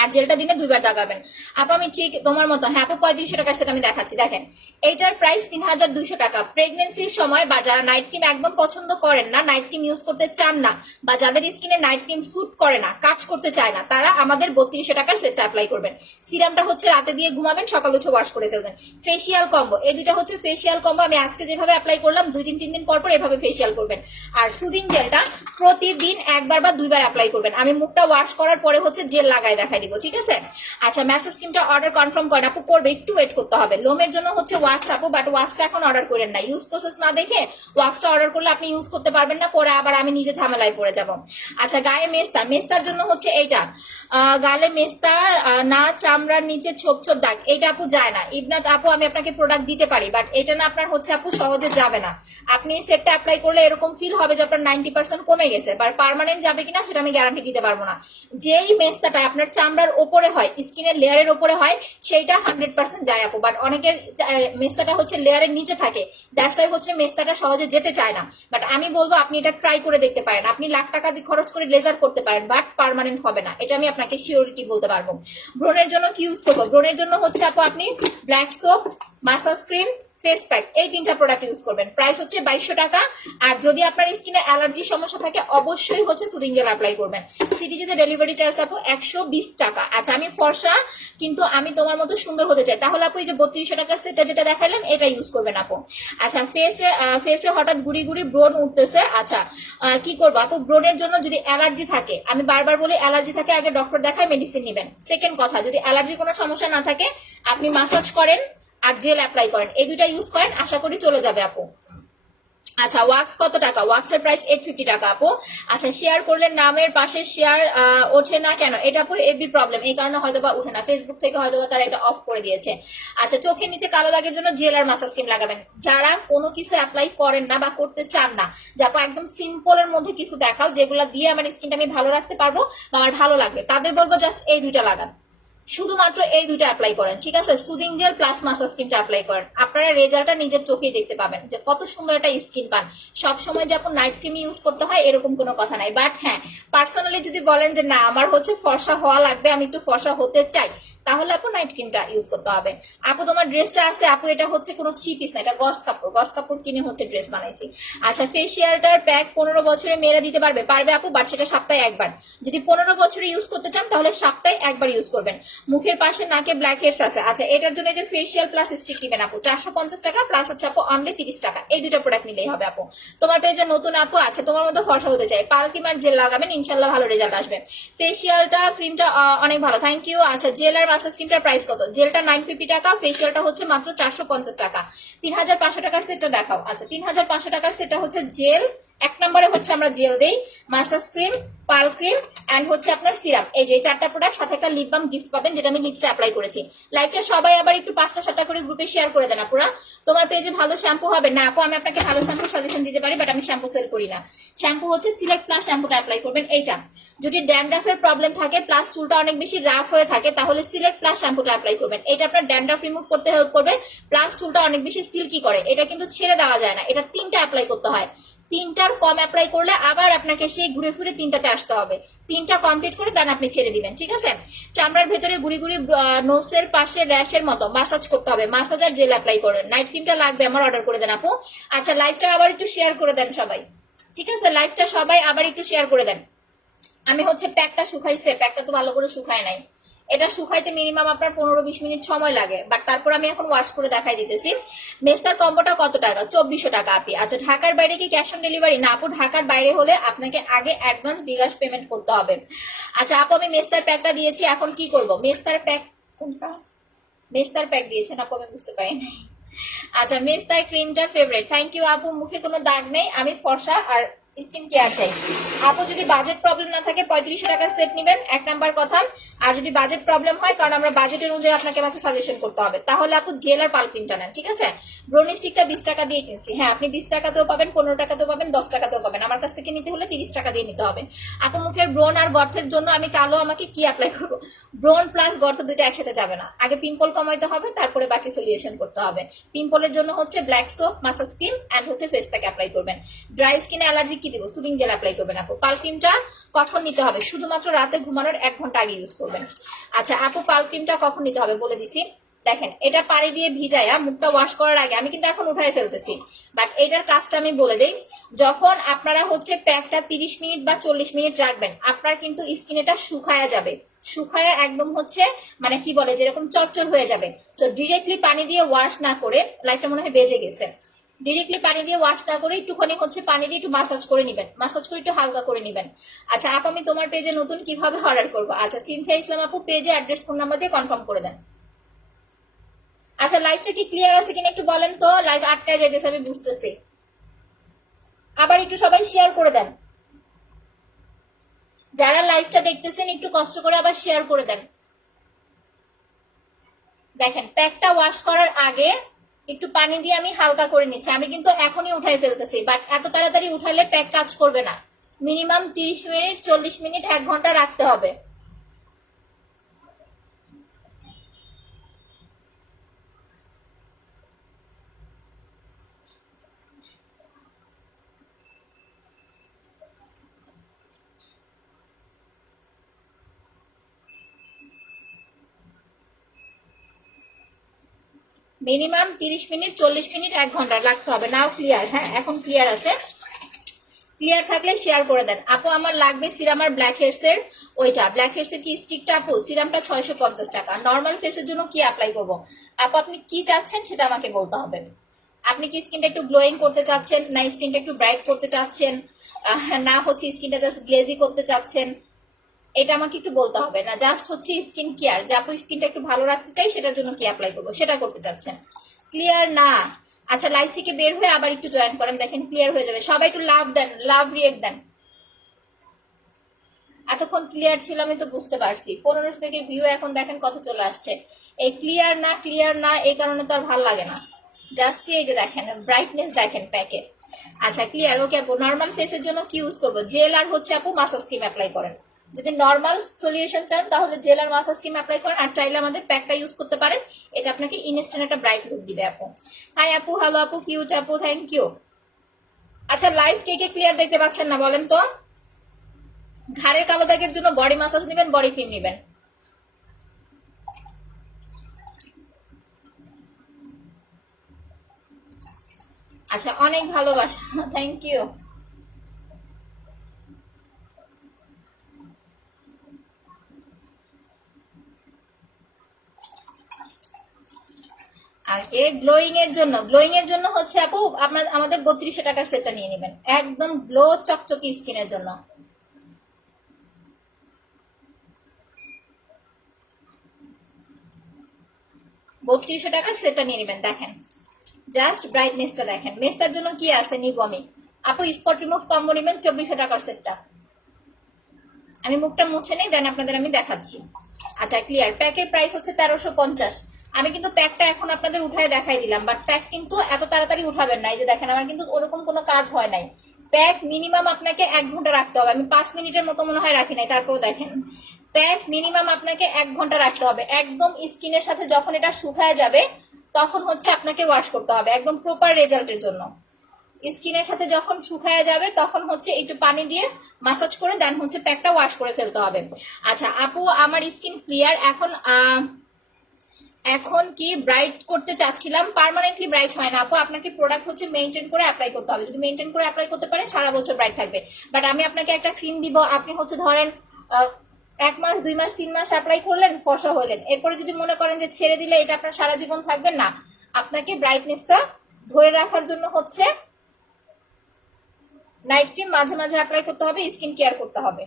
আর জেলটা দিনে 2 বার লাগাবেন। আপু আমি ঠিক তোমার মতো, হ্যাঁ আপু 3500 টাকার সেট আমি দেখাচ্ছি, দেখেন এইটার প্রাইস 3200 টাকা। প্রেগনেন্সির সময় বা যারা নাইট ক্রিম একদম পছন্দ করেন না, নাইট ক্রিম ইউজ করতে চান না, বা যাদের স্কিনে নাইট ক্রিম স্যুট করে না, কাজ করতে চায় না, তারা আমাদের 3200 টাকার সেটটা অ্যাপ্লাই করবেন। সিরামটা হচ্ছে রাতে দিয়ে ঘুমাবেন, সকাল উঠে ওয়াশ করে ফেলবেন। ফেসিয়াল কম্বো, এই দুটা হচ্ছে ফেসিয়াল কম্বো। আমি আজকে যেভাবে অ্যাপ্লাই করলাম, 2 দিন 3 দিন পর পর এভাবে ফেসিয়াল করবেন। আর সুদিং জেলটা প্রতিদিন 1 বার বা 2 বার অ্যাপ্লাই করবেন। আমি মুখটা ওয়াশ করার পরে হচ্ছে জেল লাগাই দেখাই দিব। দিব, ঠিক আছে? আচ্ছা ম্যাসেজ ক্রিমটা অর্ডার কনফার্ম করেন আপু, করবে, একটু ওয়েট করতে হবে। লোমের জন্য হচ্ছে ওয়াক্স আপু, বাট ওয়াক্সটা এখন অর্ডার করেন না, ইউজ প্রসেস না দেখে ওয়াক্সটা অর্ডার করলে আপনি ইউজ করতে পারবেন না, পরে আবার আমি নিজে ঝামেলায় পড়ে যাব। আচ্ছা গায়ে মেস্তা, মেস্তার জন্য হচ্ছে এইটা, গালে মেস্তার না চামড়ার নিচে ছোপ ছোপ দাগ, এইটা আপু যায় না। ইবনাত আপু আমি আপনাকে প্রোডাক্ট দিতে পারি, বাট এটা না আপনার হচ্ছে আপু সহজে যাবে না। আপনি সেটটা অ্যাপ্লাই করলে এরকম ফিল হবে যে আপনার 90% কমে গেছে, বাট পার্মানেন্ট যাবে কিনা সেটা আমি গ্যারান্টি দিতে পারবো না। যেই মেস্তাটা আপনার চামড়ার ওপরে হয়, স্কিনের লেয়ারের ওপরে হয়, সেইটা 100% যায় আপু, বাট অনেকের মেস্তাটা হচ্ছে লেয়ারের নিচে থাকে, দ্যাটস ওয়াই হচ্ছে মেস্তাটা সহজে যেতে চায় না। বাট আমি বলবো আপনি এটা ট্রাই করে দেখতে পারেন, আপনি লাখ টাকা দিয়ে খরচ করে লেজার করতে পারেন, বাট পার্মানেন্ট হবে না, এটা আমি আপনাকে শিওরিটি বলতে পারবো। ব্রণের জন্য কি ইউজ করবো? ব্রণের জন্য হচ্ছে আপু আপনি black soap, massage cream, face pack, এই তিনটা প্রোডাক্ট ইউজ করবেন। প্রাইস হচ্ছে 2200 টাকা। আর যদি আপনার স্কিনে অ্যালার্জি সমস্যা থাকে অবশ্যই হচ্ছে সুদিং জেল অ্যাপ্লাই করবেন। সিটিজিতে ডেলিভারি চার্জ আপু 120 টাকা। আচ্ছা আমি ফর্সা, কিন্তু আমি তোমার মতো সুন্দর হতে চাই, তাহলে আপু এই যে 3200 টাকার সেটটা যেটা দেখাইলাম এটা ইউজ করবেন আপু। আচ্ছা ফেসে হঠাৎ গুড়ি গুড়ি ব্রণ উঠতেছে, আচ্ছা কি করবো আপু? ব্রণের জন্য যদি অ্যালার্জি থাকে, আমি বারবার বলি অ্যালার্জি থাকে আগে ডক্টর দেখায় মেডিসিন নেবেন। সেকেন্ড কথা, যদি অ্যালার্জি কোনো সমস্যা না থাকে আপনি মাসাজ করেন আর জেল অ্যাপ্লাই করেন, এই দুইটা ইউজ করেন, আশা করি চলে যাবে আপু। আচ্ছা ওয়াক্স কত টাকা? ওয়াক্সের প্রাইস 850 টাকা আপু। আচ্ছা শেয়ার করলে নামের পাশে শেয়ার ওঠে না কেন? এটা আপু এফবি প্রবলেম, এই কারণে হয়তো বা উঠে না, ফেসবুক থেকে হয়তো বা তারা এটা অফ করে দিয়েছে। আচ্ছা চোখের নিচে কালো দাগের জন্য জেল আর মাসাজ ক্রিম লাগাবেন। যারা কোনো কিছু অ্যাপ্লাই করেন না বা করতে চান না, যে আপু একদম সিম্পলের মধ্যে কিছু দেখাও যেগুলো দিয়ে আমার স্কিনটা আমি ভালো রাখতে পারবো বা আমার ভালো লাগবে, তাদের বলবো জাস্ট এই দুইটা লাগান, শুধুমাত্র এই দুইটা অ্যাপ্লাই করেন, ঠিক আছে? সুদিং জেল প্লাস মাসাজ ক্রিমটা অ্যাপ্লাই করেন, আপনারা রেজাল্টটা নিজের চোখেই দেখতে পাবেন যে কত সুন্দর একটা স্কিন পান। সব সময় যে আপনি নাইট ক্রিম ইউজ করতে হয় এরকম কোনো কথা নাই, বাট হ্যাঁ পার্সোনালি যদি বলেন যে না আমার হচ্ছে ফর্সা হওয়া লাগবে, আমি একটু ফর্সা হতে চাই, তাহলে আপু নাইট ক্রিমটা ইউজ করতে হবে। আপু তোমার ড্রেসটা আছে আপু, এটা হচ্ছে কোনো থ্রি পিস না, এটা গস কাপড়, গস কাপড় কিনে হচ্ছে ড্রেস বানাইছি। আচ্ছা ফেসিয়ালটার প্যাক 15 বছরে মেয়েরা দিতে পারবে? পারবে আপু, বাট সেটা সপ্তাহে একবার। যদি 15 বছরে ইউজ করতে চান তাহলে সপ্তাহে একবার ইউজ করবেন। মুখের পাশে নাকে ব্ল্যাক হেডস আছে, আচ্ছা এটার জন্য যে ফেসিয়াল প্লাস স্টিক নেবেন আপু 450 টাকা, প্লাস হচ্ছে আপু অনলি 30 টাকা, এই দুটো প্রোডাক্ট নিলেই হবে আপু। তোমার পেজে নতুন আপু আছে, তোমার মতো ফর্সা হতে চাই, পাল ক্রিম আর জেল লাগাবেন, ইনশাল্লাহ ভালো রেজাল্ট আসবে। ফেসিয়ালটা ক্রিমটা অনেক ভালো, থ্যাংক ইউ। আচ্ছা জেল আর মাসাজ ক্রিমটার প্রাইস কত? জেলটা 950 টাকা, ফেসিয়ালটা হচ্ছে মাত্র 450 টাকা। 3500 টাকার সেটটা দেখাও। আচ্ছা 3500 টাকার সেটটা হচ্ছে জেল, এক নম্বরে হচ্ছে আমরা জেল দেই, মাসাজ ক্রিম, পাল ক্রিম এন্ড হচ্ছে আপনার সিরাম, এই যে চারটা প্রোডাক্ট, সাথে একটা লিপ বাম গিফট পাবেন যেটা আমি লিপসে অ্যাপ্লাই করেছি। লাইভটা সবাই আবার একটু 5টা 7টা করে গ্রুপে শেয়ার করে দেন আপুরা। তোমার পেজে ভালো শ্যাম্পু হবে না আপু? আমি আপনাকে ভালো শ্যাম্পু সাজেশন দিতে পারি, বাট আমি শ্যাম্পু সেল করি না। শ্যাম্পু হচ্ছে সিলেক্ট প্লাস শ্যাম্পুটা অ্যাপ্লাই করবেন এইটা। যদি ড্যান্ড্রাফের প্রবলেম থাকে প্লাস চুলটা অনেক বেশি রাফ হয়ে থাকে তাহলে সিলেক্ট প্লাস শ্যাম্পুটা অ্যাপ্লাই করবেন, এটা আপনার ড্যান্ড্রাফ রিমুভ করতে হেল্প করবে, প্লাস চুলটা অনেক বেশি সিল্কি করে। এটা কিন্তু ছেড়ে দেওয়া যায় না, এটা 3টা অ্যাপ্লাই করতে হয়, 3টার কম অ্যাপ্লাই করলে আবার আপনাকে সেই ঘুরে ফিরে 3টাতে আসতে হবে, 3টা কমপ্লিট করে দেন আপনি ছেড়ে দিবেন, ঠিক আছে? চামড়ার ভেতরে গুড়ি গুড়ি নোসের পাশে র্যাশের মতো মাসাজ করতে হবে, মাসাজ আর জেল অ্যাপ্লাই করেন। নাইট ক্রিমটা লাগবে আমার, অর্ডার করে দেন আপু। আচ্ছা লাইভটা আবার একটু শেয়ার করে দেন সবাই, ঠিক আছে? লাইভটা সবাই আবার একটু শেয়ার করে দেন। আমি হচ্ছে প্যাকটা শুকাইছে, প্যাকটা তো ভালো করে শুকায় নাই, এটা শুকাইতে মিনিমাম আপনার 15-20 মিনিট সময় লাগে, বাট তারপর আমি এখন ওয়াশ করে দেখাই দিতেছি। মেস্তার কম্বোটা কত টাকা? 2400 টাকা আপি। আচ্ছা ঢাকার বাইরে কি ক্যাশ অন ডেলিভারি? না আপু, ঢাকার বাইরে হলে আপনাকে আগে অ্যাডভান্স বিকাশ পেমেন্ট করতে হবে। আচ্ছা আপু আমি মেস্তার প্যাকটা দিয়েছি, এখন কি করব? মেস্তার প্যাক কোনটা? মেস্তার প্যাক দিয়েছেন আপু, আমি বুঝতে পারি না। আচ্ছা মেস্তার ক্রিমটা ফেভারিট, থ্যাংক ইউ আপু। মুখে কোনো দাগ নেই, আমি ফর্সা আর স্কিন কেয়ার চাই আপু। যদি বাজেট প্রবলেম না থাকে 3500 টাকার সেট নেবেন, এক নাম্বার কথা। আর যদি বাজেট প্রবলেম হয়, কারণ আমরা বাজেটের অনুযায়ী আপনাকে আমাকে সাজেশন করতে হবে, তাহলে আপু জেল আর পাল ক্রিমটা নেন, ঠিক আছে? ব্রোনি স্টিকটা 20 টাকা দিয়ে কিনছি, হ্যাঁ আপনি 20 টাকাতেও পাবেন, 15 টাকাতেও পাবেন, 10 টাকাতেও পাবেন, আমার কাছ থেকে নিতে হলে 30 টাকা দিয়ে নিতে হবে আপু। মুখের ব্রণ আর গর্তের জন্য আমি কালো আমাকে কি অ্যাপ্লাই করবো? ব্রণ প্লাস গর্ত দুইটা একসাথে যাবে না, আগে পিম্পল কমাইতে হবে তারপরে বাকি সলিউশন করতে হবে। পিম্পলের জন্য হচ্ছে black soap, massage cream and হচ্ছে ফেস প্যাক অ্যাপ্লাই করবেন। ড্রাই স্কিনে অ্যালার্জি কি দিব? সুদিং জেল অ্যাপ্লাই করবেন আপু। পাল ক্রিমটা কখন নিতে হবে? শুধুমাত্র রাতে ঘুমানোর 1 ঘন্টা আগে ইউজ করবেন। আচ্ছা আপু পাল ক্রিমটা কখন নিতে হবে বলে দিছি, দেখেন এটা পানি দিয়ে ভিজায়া মুখটা ওয়াশ করার আগে, আমি কিন্তু এখন উঠাই ফেলতেছি, বাট এটার কাজটা আমি বলে দেই। যখন আপনারা হচ্ছে প্যাকটা 30 মিনিট বা 40 মিনিট রাখবেন, আপনার কিন্তু স্কিন এটা শুকায়া যাবে, শুকায়া একদম হচ্ছে মানে কি বলে যেরকম চরচর হয়ে যাবে। সো ডিরেক্টলি পানি দিয়ে ওয়াশ না করে, লাইফটা মনে হয় বেজে গেছে, ডিরেক্টলি পানি দিয়ে ওয়াশ না করে একটুখানি হচ্ছে পানি দিয়ে একটু মাসাজ করে নেবেন, মাসাজ করে একটু হালকা করে নেবেন। আচ্ছা আপু আমি তোমার পেজে নতুন কিভাবে অর্ডার করবো? আচ্ছা সিনথিয়া ইসলাম আপু পেজে অ্যাড্রেস ফোন নাম্বার দিয়ে কনফার্ম করে দেন। আচ্ছা লাইভটা কি ক্লিয়ার আছে কিনা একটু বলেন তো, লাইভ আটকায় যাইতেছে আমি বুঝতেছি। আবার একটু সবাই শেয়ার করে দেন, যারা লাইভটা দেখতেছেন একটু কষ্ট করে আবার শেয়ার করে দেন। দেখেন প্যাকটা ওয়াশ করার আগে একটু পানি দিয়ে আমি হালকা করে নিচ্ছি, আমি কিন্তু এখনই উঠাই ফেলতেছি, বাট এত তাড়াতাড়ি উঠালে প্যাক কাজ করবে না। মিনিমাম 30 মিনিট 40 মিনিট 1 ঘন্টা রাখতে হবে। মিনিমাম 30 মিনিট 40 মিনিট 1 ঘন্টা রাখতে হবে। নাও ক্লিয়ার? হ্যাঁ এখন ক্লিয়ার আছে। ক্লিয়ার থাকলে শেয়ার করে দেন। আপু আমার লাগবে সিরাম আর ব্ল্যাক হেডস এর ওইটা, ব্ল্যাক হেডস এর কি স্টিকটা আপু? সিরামটা 650 টাকা। নর্মাল ফেসের জন্য কি অ্যাপ্লাই করব আপু? আপনি কি চাচ্ছেন সেটা আমাকে বলতে হবে। আপনি কি স্কিনটা একটু গ্লোয়িং করতে চাচ্ছেন, না স্কিনটা একটু ব্রাইট করতে চাচ্ছেন, না হচ্ছে স্কিনটা জাস্ট গ্লেজি করতে চাচ্ছেন, এটা আমাকে একটু বলতে হবে। না জাস্ট হচ্ছে স্কিন কেয়ার, যে আপু স্কিনটা একটু ভালো রাখতে চাই সেটার জন্য কি অ্যাপ্লাই করবো সেটা করতে চাচ্ছেন। ক্লিয়ার না? আচ্ছা লাইভ থেকে বের হয়ে আবার একটু জয়েন করেন, দেখেন ক্লিয়ার হয়ে যাবে। সবাই একটু লাভ দেন, লাভ রিয়েক্ট দেন। এতক্ষণ ক্লিয়ার ছিল আমি তো বুঝতে পারছি, 1500 থেকে ভিউ এখন দেখেন কত চলে আসছে। এই ক্লিয়ার না ক্লিয়ার না এই কারণে তো আর ভালো লাগে না। জাস্ট এই যে দেখেন ব্রাইটনেস দেখেন প্যাকের। আচ্ছা ক্লিয়ার। ওকে আপু নর্মাল ফেসের জন্য কি ইউজ করবো? জেল আর হচ্ছে আপু মাসাজ ক্রিম অ্যাপ্লাই করেন। যদি নর্মাল সলিউশন চান তাহলে জেল আর মাসাজ ক্রিম অ্যাপ্লাই করেন, আর চাইলে আমাদের প্যাকটা ইউজ করতে পারেন, এটা আপনাকে ইনস্ট্যান্ট একটা ব্রাইট লুক দিবে আপু। হাই আপু, হ্যালো আপু, কিউট আপু, থ্যাংক ইউ। আচ্ছা লাইভ কে কে ক্লিয়ার দেখতে পাচ্ছেন না বলেন তো? ঘাড়ের কালো দাগের জন্য বডি মাসাজ নেবেন, বডি ক্রিম নেবেন। আচ্ছা অনেক ভালোবাসা, থ্যাংক ইউ। আগে গ্লোয়িং এর জন্য হচ্ছে আপু আপনার আমাদের 3200 টাকার সেটটা নিয়ে নেবেন, একদম গ্লো চকচকে স্কিনের জন্য। 3200 টাকার সেটটা নিয়ে নেবেন। দেখেন জাস্ট ব্রাইটনেসটা দেখেন। মেস্তার জন্য কি আছে নিব আমি আপু? স্পট রিমুভ কম্বো নেবেন 2400 টাকার সেটটা। আমি মুখটা মুছে নেই দেন আপনাদের আমি দেখাচ্ছি। আচ্ছা ক্লিয়ার। প্যাকের প্রাইস হচ্ছে 1350। আমি কিন্তু প্যাকটা এখন আপনাদের উঠায় দেখাই দিলাম, বাট প্যাক কিন্তু এত তাড়াতাড়ি উঠাবেন না। এই যে দেখেন আমার কিন্তু ওরকম কোনো কাজ হয় নাই। প্যাক মিনিমাম আপনাকে 1 ঘন্টা রাখতে হবে। আমি 5 মিনিটের মতো মনে হয় রাখি নাই, তারপরে দেখেন প্যাক মিনিমাম আপনাকে 1 ঘন্টা রাখতে হবে। একদম স্কিনের সাথে যখন এটা শুকায় যাবে তখন হচ্ছে আপনাকে ওয়াশ করতে হবে, একদম প্রপার রেজাল্টের জন্য। স্কিনের সাথে যখন শুকায় যাবে তখন হচ্ছে একটু পানি দিয়ে মাসাজ করে দেন হচ্ছে প্যাকটা ওয়াশ করে ফেলতে হবে। আচ্ছা আপু আমার স্কিন ক্লিয়ার। এখন এখন কি ব্রাইট করতে চাচ্ছিলাম, পার্মানেন্টলি ব্রাইট হয় না আপু, আপনাকে প্রোডাক্ট হচ্ছে মেনটেন করে অ্যাপ্লাই করতে হবে। যদি মেনটেন করে অ্যাপ্লাই করতে পারেন সারা বছর ব্রাইট থাকবে। বাট আমি আপনাকে একটা ক্রিম দিব, আপনি হচ্ছে ধরেন 1 মাস 2 মাস 3 মাস অ্যাপ্লাই করলেন, ফর্সা হলেন, এরপরে যদি মনে করেন যে ছেড়ে দিলে এটা আপনার সারা জীবন থাকবে না, আপনাকে ব্রাইটনেসটা ধরে রাখার জন্য হচ্ছে নাইট ক্রিম মাঝে মাঝে অ্যাপ্লাই করতে হবে, স্কিন কেয়ার করতে হবে।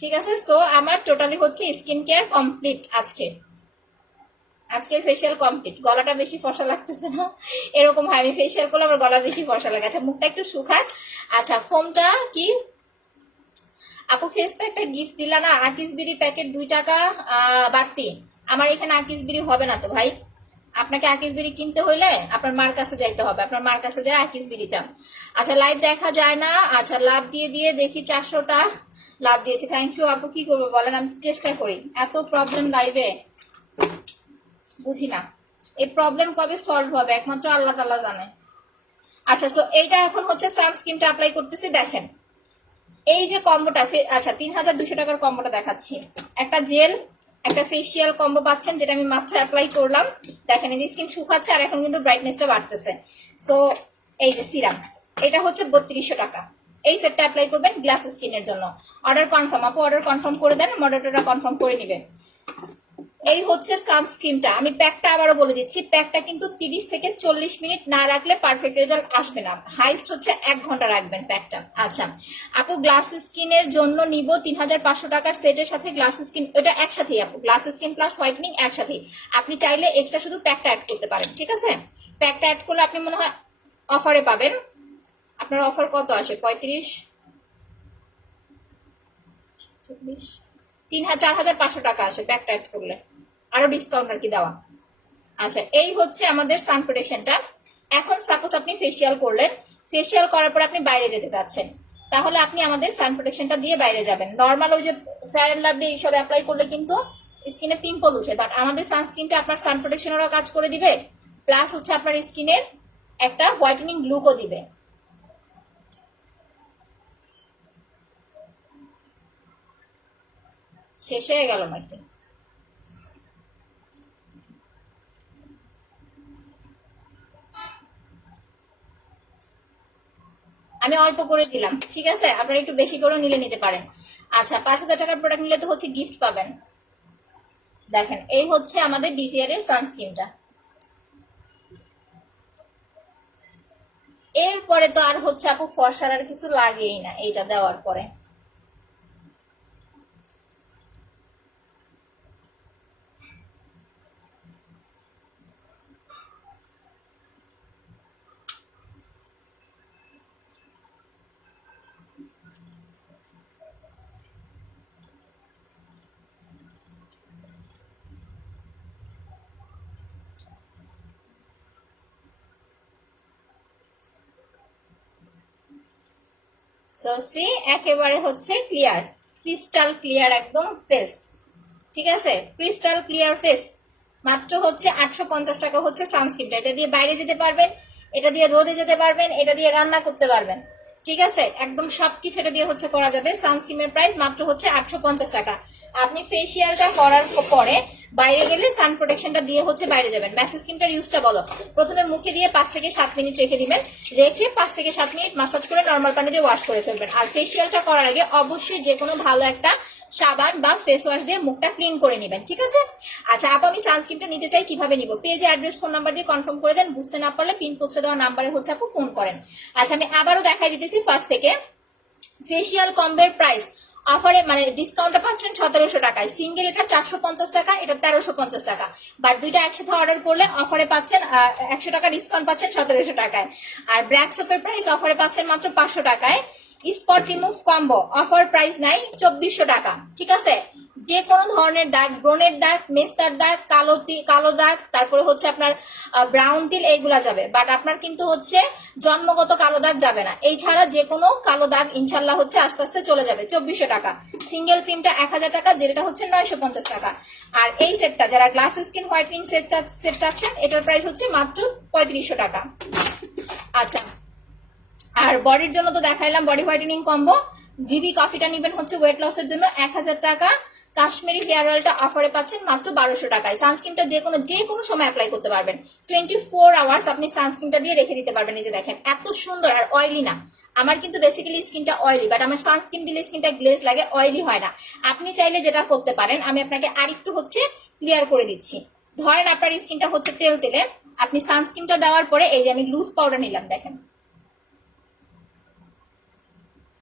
ঠিক আছে, সো আমার টোটালি হচ্ছে স্কিন কেয়ার কমপ্লিট আজকের ফেসিয়াল কমপ্লিট। গলাটা বেশি ফর্সা লাগতেছে না, এরকম হয় আমি ফেসিয়াল করলে আমার গলা বেশি ফর্সা লাগে। আচ্ছা মুখটা একটু শুকাক। আচ্ছা ফোমটা কি আপু? ফেস প্যাকটা গিফট দিলা না, আকিস বিড়ি প্যাকেট 2 টাকা বাড়তি। আমার এখানে আকিস বিড়ি হবে না তো ভাই, আপনাকে আকিস বিড়ি কিনতে হইলে আপনার মার কাছে যাইতে হবে, আপনার মার কাছে যায় আকিস বিড়ি চান। আচ্ছা লাইভ দেখা যায় না। আচ্ছা লাভ দিয়ে দিয়ে দেখি 400টা লাভ দিয়েছে, থ্যাংক ইউ আপু। কি করবো বলেন, আমি চেষ্টা করি। এত প্রবলেম লাইভে, বুঝি না এই প্রবলেম কবে সলভ হবে, একমাত্র আল্লাহ তাআলা জানে। আচ্ছা সো এইটা এখন হচ্ছে সানস্ক্রিনটা অ্যাপ্লাই করতেছি। দেখেন এই যে কম্বোটা, আচ্ছা 3200 টাকার কম্বোটা দেখাচ্ছি। একটা জেল একটা ফেসিয়াল কম্বো পাচ্ছেন, যেটা আমি মাত্র অ্যাপ্লাই করলাম। দেখেন এই যে স্কিন শুকাচ্ছে আর এখন কিন্তু ব্রাইটনেসটা বাড়তেছে। সো এই যে সিরাম, এটা হচ্ছে 3200 টাকা। এই সেটটা অ্যাপ্লাই করবেন গ্লাস স্কিনের জন্য। অর্ডার কনফার্ম আপু, অর্ডার কনফার্ম করে দেন, মডারেটররা কনফার্ম করে নিবে। এই হচ্ছে সানস্ক্রিনটা। আমি প্যাকটা আবারও বলে দিচ্ছি, প্যাকটা কিন্তু 30 থেকে 40 মিনিট না রাখলে পারফেক্ট রেজাল্ট আসবে না, হাইস্ট হচ্ছে 1 ঘন্টা রাখবেন প্যাকটা। আচ্ছা আপু, গ্লাস স্কিনের জন্য নিব 3500 টাকার সেটের সাথে গ্লাস স্কিন, ওটা একসাথেই আপু, গ্লাস স্কিন প্লাস হোয়াইটনিং একসাথেই। আপনি চাইলে এক্সট্রা শুধু প্যাকটা অ্যাড করতে পারেন, ঠিক আছে? প্যাকটা অ্যাড করলে আপনি মনে হয় অফারে পাবেন। আপনার অফার কত আসে? 35, 40, 4500 টাকা আসে প্যাকটা অ্যাড করলে, আরো ডিসকাউন্ট আর কি দেওয়া। আচ্ছা এই হচ্ছে আমাদের সান প্রোটেকশনটা। এখন সাপোজ আপনি ফেসিয়াল করলেন, ফেসিয়াল করার পর আপনি বাইরে যেতে চাচ্ছেন, তাহলে আপনি আমাদের সান প্রোটেকশনটা দিয়ে বাইরে যাবেন। নর্মাল ওই যে ফেয়ার অ্যান্ড লাভলি এইসব অ্যাপ্লাই করলে কিন্তু স্কিনে পিম্পল উঠে, বাট আমাদের সানস্ক্রিনটা আপনার সান প্রোটেকশনেরও কাজ করে দিবে, প্লাস হচ্ছে আপনার স্কিনের একটা হোয়াইটেনিং লুকও দিবে। শেষ হয়ে গেল নাকি? আমি অল্প করে দিলাম, ঠিক আছে? আপনারা একটু বেশি করে নিলে নিতে পারেন। আচ্ছা 5000 টাকার প্রোডাক্ট নিলে তো হচ্ছে গিফট পাবেন। দেখেন এই হচ্ছে আমাদের ডিজিআর এর সানস্ক্রিনটা। এরপরে তো আর হচ্ছে আপু ফর্সার আর কিছু লাগেই না এইটা দেওয়ার পরে। সো সি একেবারে হচ্ছে ক্লিয়ার, ক্রিস্টাল ক্লিয়ার একদম ফেস, ঠিক আছে? Crystal clear face. মাত্র হচ্ছে 850 টাকা হচ্ছে সানস্ক্রিনটা। এটা দিয়ে বাইরে যেতে পারবেন, এটা দিয়ে রোদে যেতে পারবেন, এটা দিয়ে রান্না করতে পারবেন, ঠিক আছে? একদম সবকিছু এটা দিয়ে হচ্ছে করা যাবে। সানস্ক্রিনের প্রাইস মাত্র হচ্ছে 850 টাকা। আপনি ফেসিয়ালটা করার পরে বাইরে গেলে সান প্রোটেকশনটা দিয়ে হচ্ছে বাইরে যাবেন। ম্যাসেজ ক্রিমটার ইউজটা বলো। প্রথমে মুখে দিয়ে 5 থেকে 7 মিনিট রেখে দিবেন, রেখে 5 থেকে 7 মিনিট মাসাজ করে নর্মাল পানি দিয়ে ওয়াশ করে ফেলবেন। আর ফেসিয়ালটা করার আগে অবশ্যই যে কোনো ভালো একটা সাবান বা ফেস ওয়াশ দিয়ে মুখটা ক্লিন করে নেবেন, ঠিক আছে? আচ্ছা আপু, আমি সানস্ক্রিনটা নিতে চাই, কিভাবে নিব? পেজে অ্যাড্রেস ফোন নাম্বার দিয়ে কনফার্ম করে দেন, বুঝতে না পারলে পিন পোস্টে দেওয়া নাম্বারে হচ্ছে আপু ফোন করেন। আচ্ছা আমি আবারও দেখাই দিতেছি ফার্স্ট থেকে। ফেসিয়াল কম্বের প্রাইস অফারে মানে ডিসকাউন্টটা পাচ্ছেন 1700 টাকায়। সিঙ্গেল এটা 450 টাকা, এটা 1350 টাকা, বাট দুইটা একসাথে অর্ডার করলে অফারে পাচ্ছেন 100 টাকা ডিসকাউন্ট পাচ্ছেন 1700 টাকায়। আর ব্ল্যাক সোপের প্রাইস অফারে পাচ্ছেন মাত্র 500 টাকায়। Spot remove combo offer price নাই 2400 টাকা, ঠিক আছে? যে কোনো ধরনের দাগ, ব্রণের দাগ, মেস্তার দাগ, কালো দাগ, তারপরে হচ্ছে আপনার ব্রাউন তিল, এইগুলা যাবে, বাট আপনার কিন্তু হচ্ছে জন্মগত কালো দাগ যাবে না। এই ছাড়া যে কোনো কালো দাগ ইনশাল্লাহ হচ্ছে আস্তে আস্তে চলে যাবে। 2400 টাকা। সিঙ্গেল ক্রিমটা 1000 টাকা, যেটা হচ্ছে 950 টাকা। আর এই সেটটা যারা গ্লাস স্কিন হোয়াইটনিং সেট চাচ্ছেন, এটার প্রাইস হচ্ছে মাত্র 3500 টাকা। আচ্ছা আর বডির জন্য তো দেখাইলাম বডি হোয়াইটেনিং কম্বো। ভিভি কফিটা নেবেন হচ্ছে ওয়েট লসের জন্য 1000 টাকা। কাশ্মীরি হেয়ার অয়েলটা অফারে পাচ্ছেন মাত্র 1200 টাকায়। সানস্ক্রিনটা যে কোনো সময় অ্যাপ্লাই করতে পারবেন, 24 আওয়ার্স আপনি সানস্ক্রিনটা দিয়ে রেখে দিতে পারবেন। এই যে দেখেন এত সুন্দর, আর অয়েলি না। আমার কিন্তু বেসিক্যালি স্কিনটা অয়েলি, বাট আমার সানস্ক্রিন দিলে স্কিনটা গ্লেজ লাগে, অয়েলি হয় না। আপনি চাইলে যেটা করতে পারেন, আমি আপনাকে আরেকটু হচ্ছে ক্লিয়ার করে দিচ্ছি। ধরেন আপনার স্কিনটা হচ্ছে তেল তেলে, আপনি সানস্ক্রিনটা দেওয়ার পরে এই যে আমি লুজ পাউডার নিলাম, দেখেন